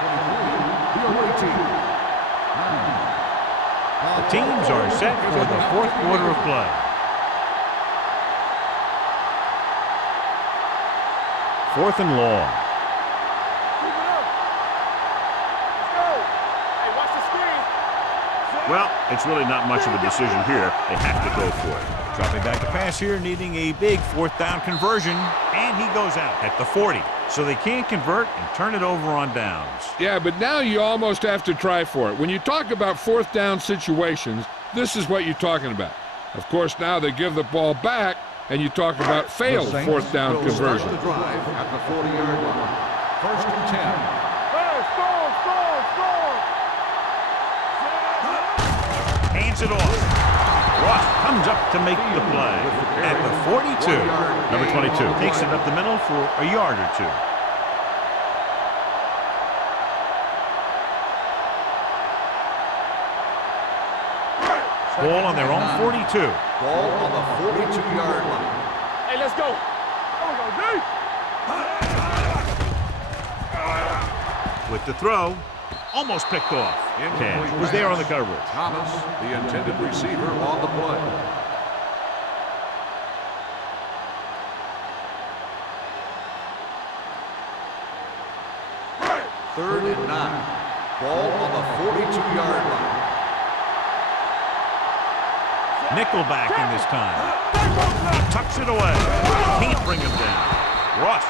23, the away team 9. The teams are set for the fourth quarter of play. Fourth and long. Keep it up. Let's go. Hey, watch the screen. Well, it's really not much of a decision here. They have to go for it. Dropping back to pass here, needing a big fourth down conversion, and he goes out at the 40. So they can't convert and turn it over on downs. Yeah, but now you almost have to try for it. When you talk about fourth down situations, this is what you're talking about. Of course, now they give the ball back, and you talk about failed fourth down conversion. The drive at the 40-yard line. First and 10. Hey, score. Hands it off. Ross comes up to make the play at the 42. Number 22 takes it up the middle for a yard or two. Ball on their own 42. Ball on the 42-yard line. Hey, let's go. There we go, D. With the throw, almost picked off. Cash was there on the coverage. Thomas, the intended receiver, on the play. Third and 9. Ball on the 42-yard line. Nickelback in this time. He tucks it away. Can't bring him down. Ross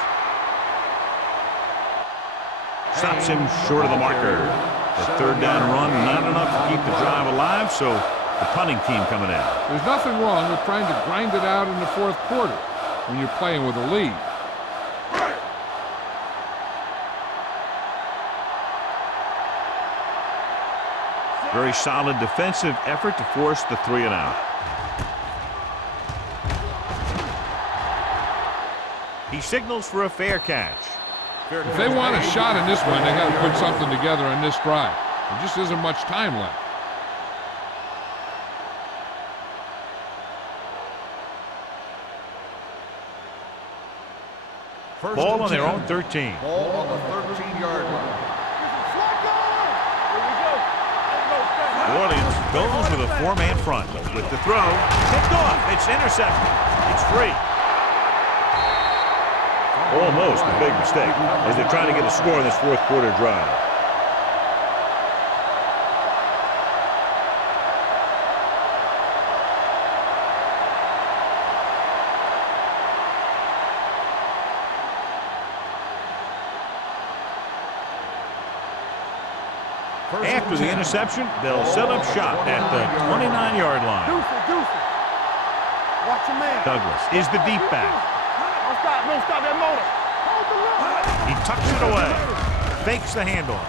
stops him short of the marker. The third down run, not enough to keep the drive alive, so the punting team coming in. There's nothing wrong with trying to grind it out in the fourth quarter when you're playing with a lead. Very solid defensive effort to force the 3 and out. He signals for a fair catch. If they want a shot in this one, they got to put something together on this drive. There just isn't much time left. Ball on their own 13. Ball on the 13-yard line. New Orleans goes with a 4-man front. With the throw, picked off. It's intercepted. It's free. Almost a big mistake as they're trying to get a score in this fourth quarter drive. After the interception, they'll set up shop at the 29-yard line. Watch your man. Douglas is the deep back. Don't stop that motor. He tucks it away. Fakes the handoff.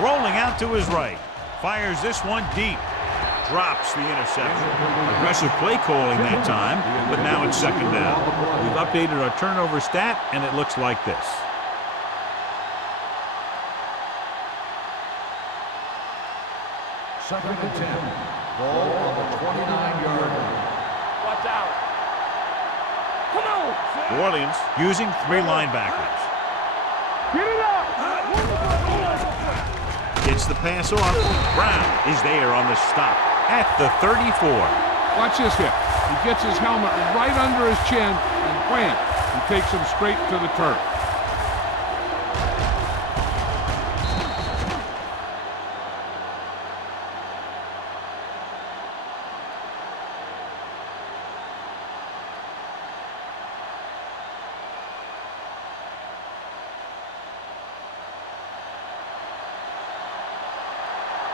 Rolling out to his right. Fires this one deep. Drops the interception. Aggressive play calling that time, but now it's second down. We've updated our turnover stat, and it looks like this. Second and 10. Ball on the 29-yard line. Watch out. Come on. New Orleans using 3 linebackers. Get it up. Gets the pass off. Brown is there on the stop at the 34. Watch this hit. He gets his helmet right under his chin, and wham, he takes him straight to the turf.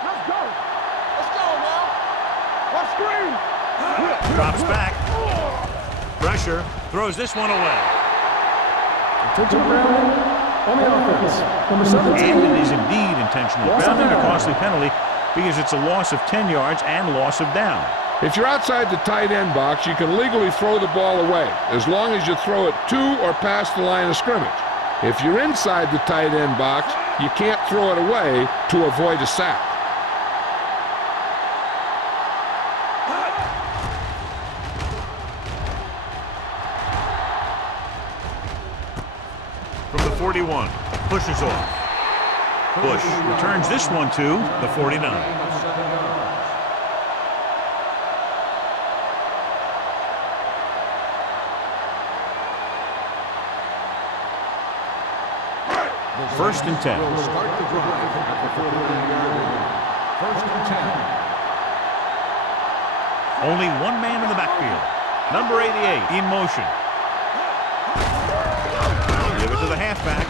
Let's go. Let's go now. Let's screen. Drops back. Pressure. Throws this one away. Intentional grounding on the offense. Number 17. And it is indeed intentional grounding, a costly penalty because it's a loss of 10 yards and loss of down. If you're outside the tight end box, you can legally throw the ball away as long as you throw it to or past the line of scrimmage. If you're inside the tight end box, you can't throw it away to avoid a sack. From the 41, pushes off. Bush returns this one to the 49. First and 10. Will start the drive at the 49-yard line. First and 10. Only one man in the backfield. Number 88 in motion. Give it to the halfback.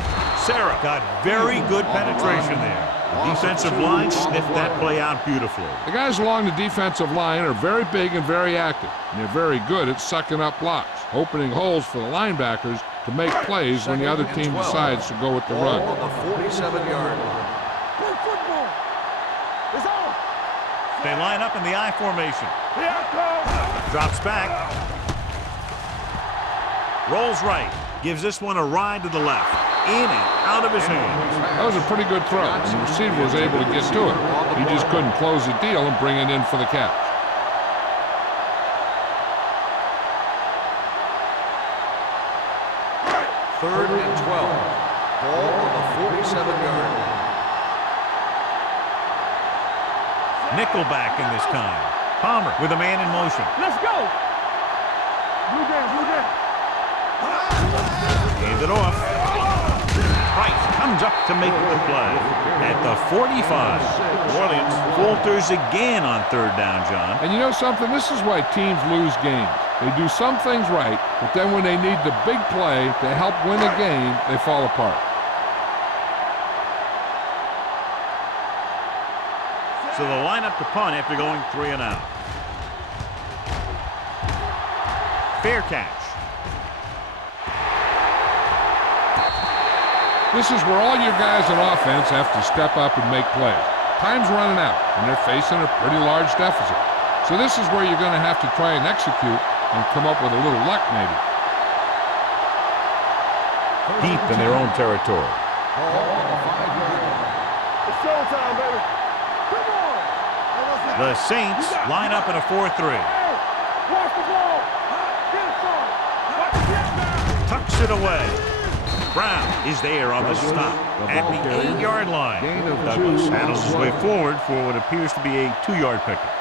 Sarah got very good penetration there. The defensive line sniffed that play out beautifully. The guys along the defensive line are very big and very active, and they're very good at sucking up blocks, opening holes for the linebackers to make plays when the other team decides to go with the run. On the 47-yard line. Play football. It's on. They line up in the I formation. Here I come. Drops back. Rolls right. Gives this one a ride to the left. In and out of his hands. That was a pretty good throw. The receiver was able to get to it. He just couldn't close the deal and bring it in for the catch. Third and 12. Ball on the 47-yard line. Nickelback in this time. Palmer with a man in motion. Let's go. Blue down, blue down. Hand it off. Price comes up to make the play. At the 45. New Orleans falters again on third down, John. And you know something? This is why teams lose games. They do some things right, but then when they need the big play to help win a game, they fall apart. So they'll line up to punt after going 3 and out. Fair catch. This is where all your guys on offense have to step up and make plays. Time's running out, and they're facing a pretty large deficit. So this is where you're going to have to try and execute and come up with a little luck, maybe. Deep in their own territory. Ball on the 5-yard line. It's showtime, baby. Come on. The Saints line up in a 4-3. Hey, watch the ball. Get it, son. Watch the get down. Tucks it away. Brown is there on the stop at the 8-yard line. Douglas handles his way forward for what appears to be a 2-yard pickup.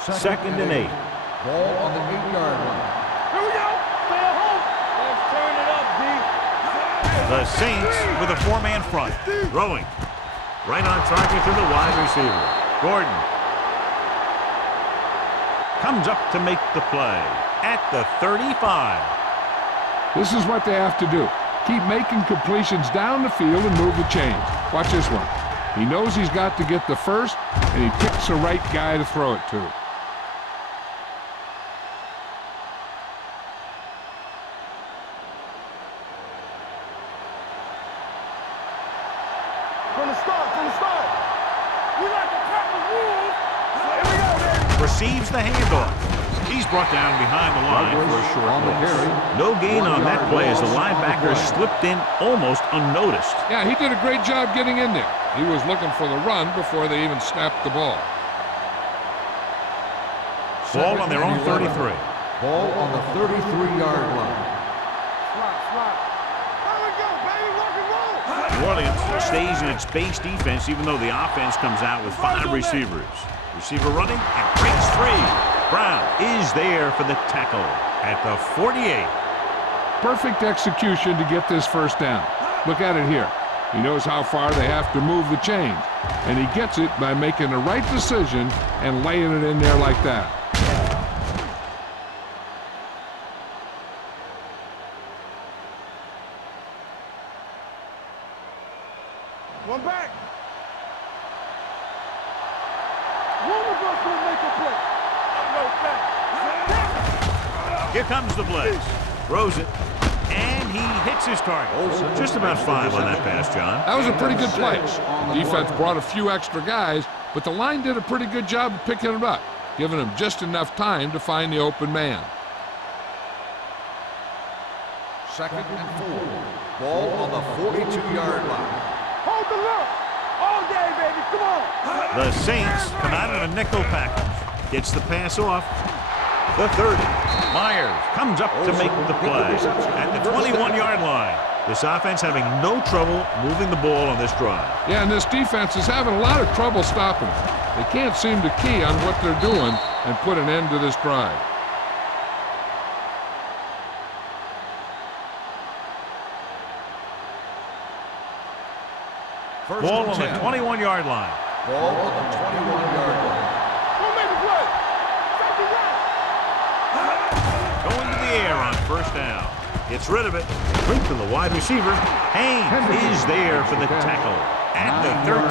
Second and 8. Ball on the 8-yard line. Here we go. Stay at home. Let's turn it up, D. The Saints with a 4-man front. Throwing. Right on target to the wide receiver. Gordon. Comes up to make the play at the 35. This is what they have to do. Keep making completions down the field and move the chains. Watch this one. He knows he's got to get the first, and he picks the right guy to throw it to. From the start. We like to cut the rules. Here we go, baby. Receives the handoff. He's brought down behind the line for a short loss. No gain on that play as the linebacker slipped in almost unnoticed. Yeah, he did a great job getting in there. He was looking for the run before they even snapped the ball. Ball on their own 33. Ball on the 33-yard line. Slide. There we go, baby. Rock and roll. New Orleans stays in its base defense even though the offense comes out with 5 receivers. Receiver running and breaks free. Brown is there for the tackle at the 48. Perfect execution to get this first down. Look at it here. He knows how far they have to move the chains, and he gets it by making the right decision and laying it in there like that. One back. One of us will make a play. Here comes the blitz. Throws it. And he hits his target. Just about 5 on that pass, John. That was a pretty good play. The defense brought a few extra guys, but the line did a pretty good job of picking him up, giving him just enough time to find the open man. Second and 4. Ball on the 42-yard line. Hold the look. All day, baby. Come on. The Saints come out in a nickel package. Gets the pass off. The 30. Myers comes up to make the play at the 21-yard line. This offense having no trouble moving the ball on this drive. Yeah, and this defense is having a lot of trouble stopping them. They can't seem to key on what they're doing and put an end to this drive. Ball on the 21-yard line. Ball on the 21-yard line. Don't make a play. Safety right. Going to the air on first down. Gets rid of it. Quick to the wide receiver. Haynes is there for the tackle at the 13.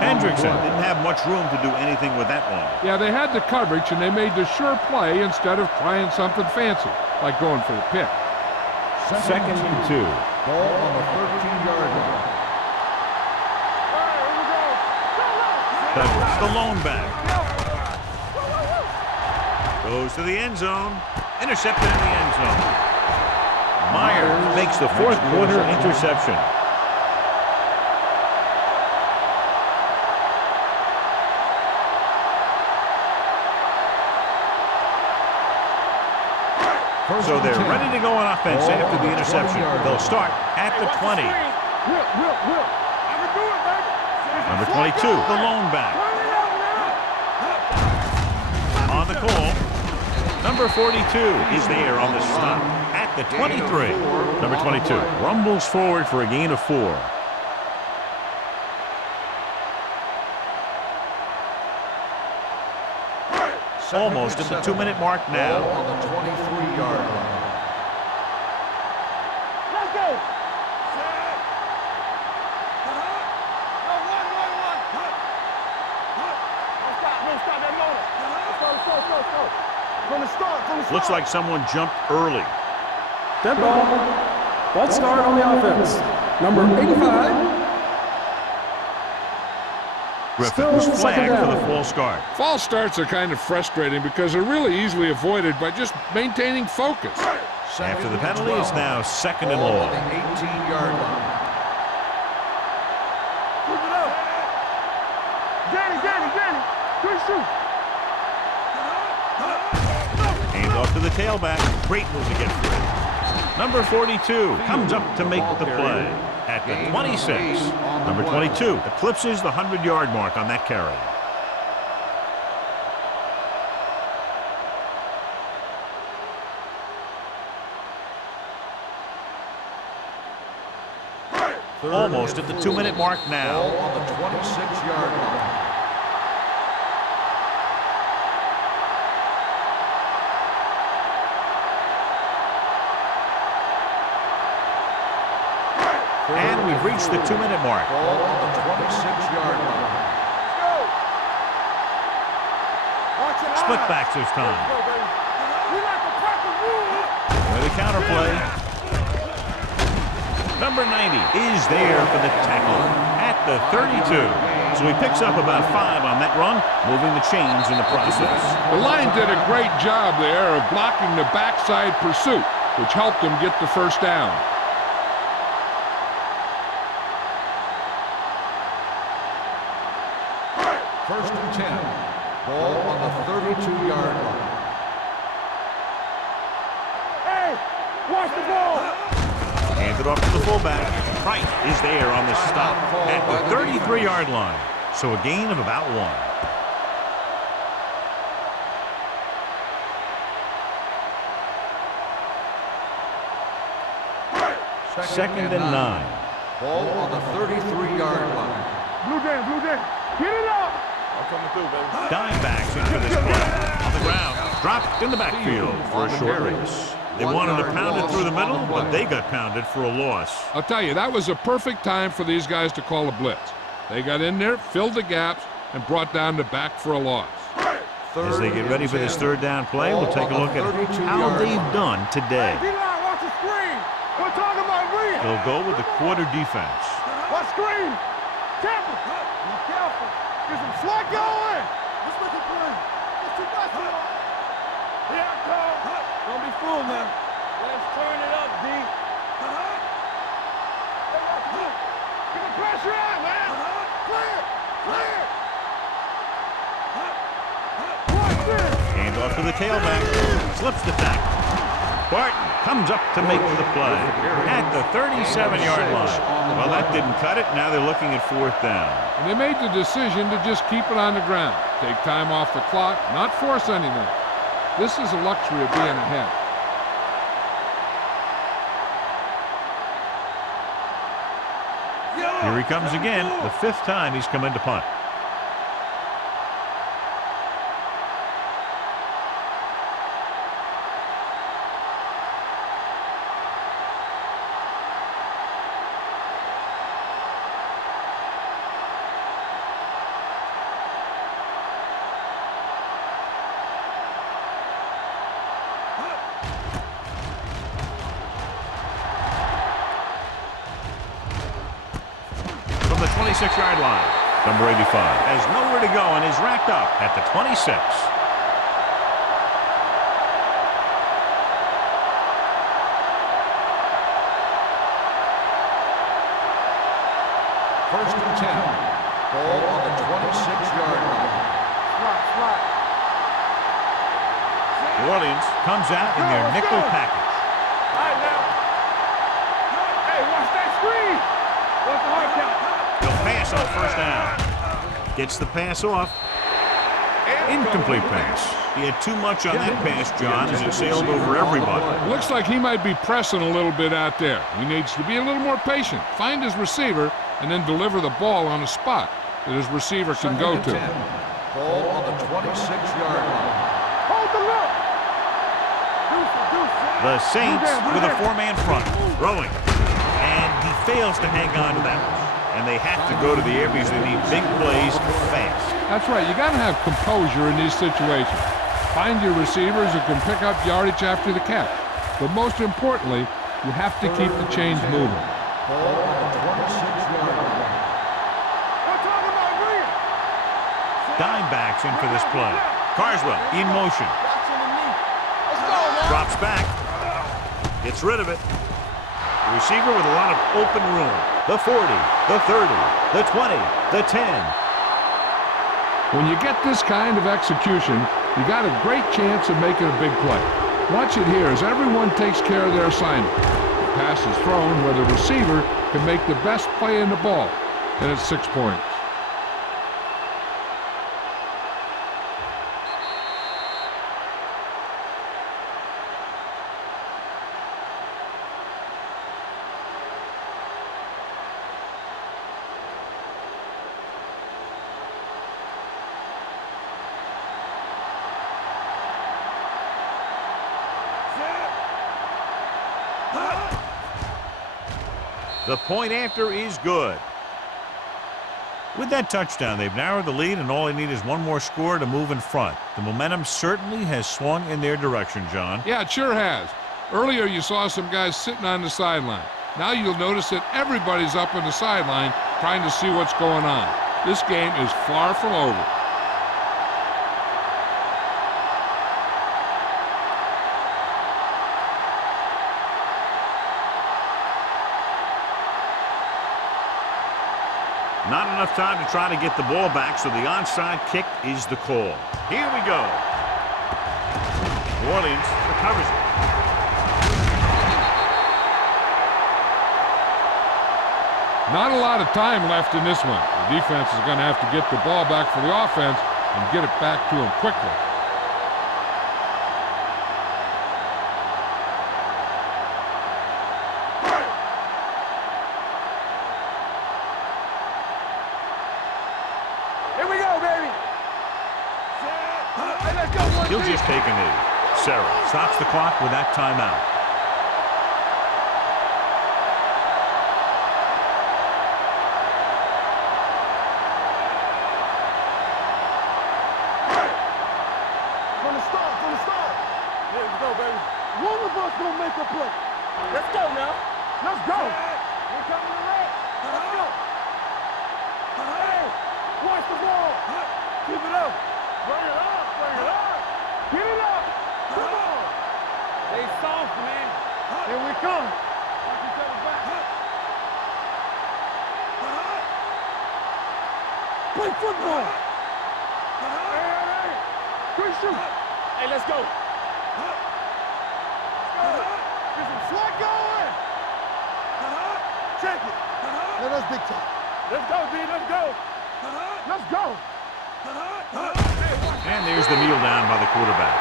Hendrickson didn't have much room to do anything with that one. Yeah, they had the coverage, and they made the sure play instead of trying something fancy, like going for the pick. Second and 2. Ball on the The lone back. Goes to the end zone. Intercepted in the end zone. Myers makes the fourth quarter interception. So they're ready to go on offense after the interception. They'll start at the 20. Number 22, the lone back. On the call. Number 42 is there on the stop at the 23. Number 22 rumbles forward for a gain of 4. Almost at the 2-minute mark now. On the 23-yard line. Let's go. Don't stop that motor. Let's go. From the start. Looks like someone jumped early. Dead ball. False start on the offense. Number 85. Griffin was flagged for the false start. False starts are kind of frustrating because they're really easily avoided by just maintaining focus. After the penalty, it's now second and long. On the 18-yard line. Keep it up. Danny. Good shoot. Hands off to the tailback. Great move to get free. Number 42 comes up to make the play at the 26. Number 22 eclipses the 100-yard mark on that carry. Almost at the 2-minute mark now. On the 26-yard line. And we've reached the 2-minute mark. Ball on the 26-yard line. Split backs this time. We like to crack the rules. With a counterplay. Number 90 is there for the tackle at the 32. So he picks up about 5 on that run, moving the chains in the process. The line did a great job there of blocking the backside pursuit, which helped them get the first down. First and 10. Ball on the 32-yard line. Hey, watch the ball. Handed off to the fullback. Price is there on the stop at the 33-yard line. So a gain of about 1. Second and 9. Ball on the 33-yard line. Blue Dan. Get it up. I'm coming through, baby. Dimebacks in for this play. On the ground. Dropped in the backfield for a short race. They wanted to pound it through the middle, but they got pounded for a loss. I'll tell you, that was a perfect time for these guys to call a blitz. They got in there, filled the gaps, and brought down the back for a loss. As they get ready for this third down play, we'll take a look at how they've done today. D-line, watch the screen. We're talking about read. They'll go with the quarter defense. Watch screen. Careful. Be careful. Get some slack going. Let's make a play. Get too much on. Here I come. Don't be fooled now. Let's turn it up, D. Get the pressure out, man. Clear. Watch this. Hand off to the tailback. Slips the tackle. Barton comes up to make the play at the 37-yard line. Well, that didn't cut it. Now they're looking at fourth down. And they made the decision to just keep it on the ground. Take time off the clock, not force anything. This is a luxury of being ahead. Here he comes again, the 5th time he's come in to punt. From the 26-yard line. Number 85 has nowhere to go and is racked up at the 26. First and 10. Ball on the 26-yard line. New Orleans comes out in their nickel package. All right, now. Hey, watch that screen. What's the hard count? He'll pass on first down. Gets the pass off. Incomplete pass. He had too much on that pass, John, as it sailed over everybody. Looks like he might be pressing a little bit out there. He needs to be a little more patient, find his receiver, and then deliver the ball on a spot that his receiver can go to. Ball on the 26-yard line. Hold the look. The Saints with a four-man front, throwing. And he fails to hang on to that one. And they have to go to the air because they need big plays fast. That's right. You got to have composure in these situations. Find your receivers who can pick up yardage after the catch. But most importantly, you have to keep the chains moving. Ball on the 26-yard line. Dime backs in for this play. Carswell in motion. Drops back. Gets rid of it. The receiver with a lot of open room. The 40, the 30, the 20, the 10. When you get this kind of execution, you got a great chance of making a big play. Watch it here as everyone takes care of their assignment. The pass is thrown where the receiver can make the best play in the ball, and it's 6 points. The point after is good. With that touchdown, they've narrowed the lead, and all they need is one more score to move in front. The momentum certainly has swung in their direction, John. Yeah, it sure has. Earlier, you saw some guys sitting on the sideline. Now you'll notice that everybody's up on the sideline trying to see what's going on. This game is far from over. Not enough time to try to get the ball back, so the onside kick is the call. Here we go. New Orleans recovers it. Not a lot of time left in this one. The defense is going to have to get the ball back for the offense and get it back to them quickly. He'll just take a knee. Sarah stops the clock with that timeout. From the start. Yeah, let's go, baby. One of us gonna make a play. Let's go now. Let's go. We're coming to red. Let's go. Hey, watch the ball. Keep it up. Bring it up. Get it up! Come on! They soft, man. Here we come. Watch each other back. Play football! Hey! Quick shoot! Hey, let's go! Get some swag going! Check it! Now that's big time. Let's go, D. Let's go! Let's go! And there's the kneel down by the quarterback.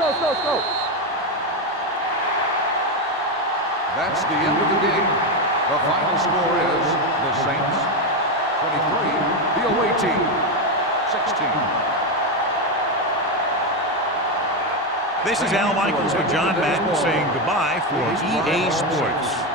Let's go. That's the end of the game. The final score is the Saints 23, the away team 16. This is Al Michaels with John Madden saying goodbye for EA Sports.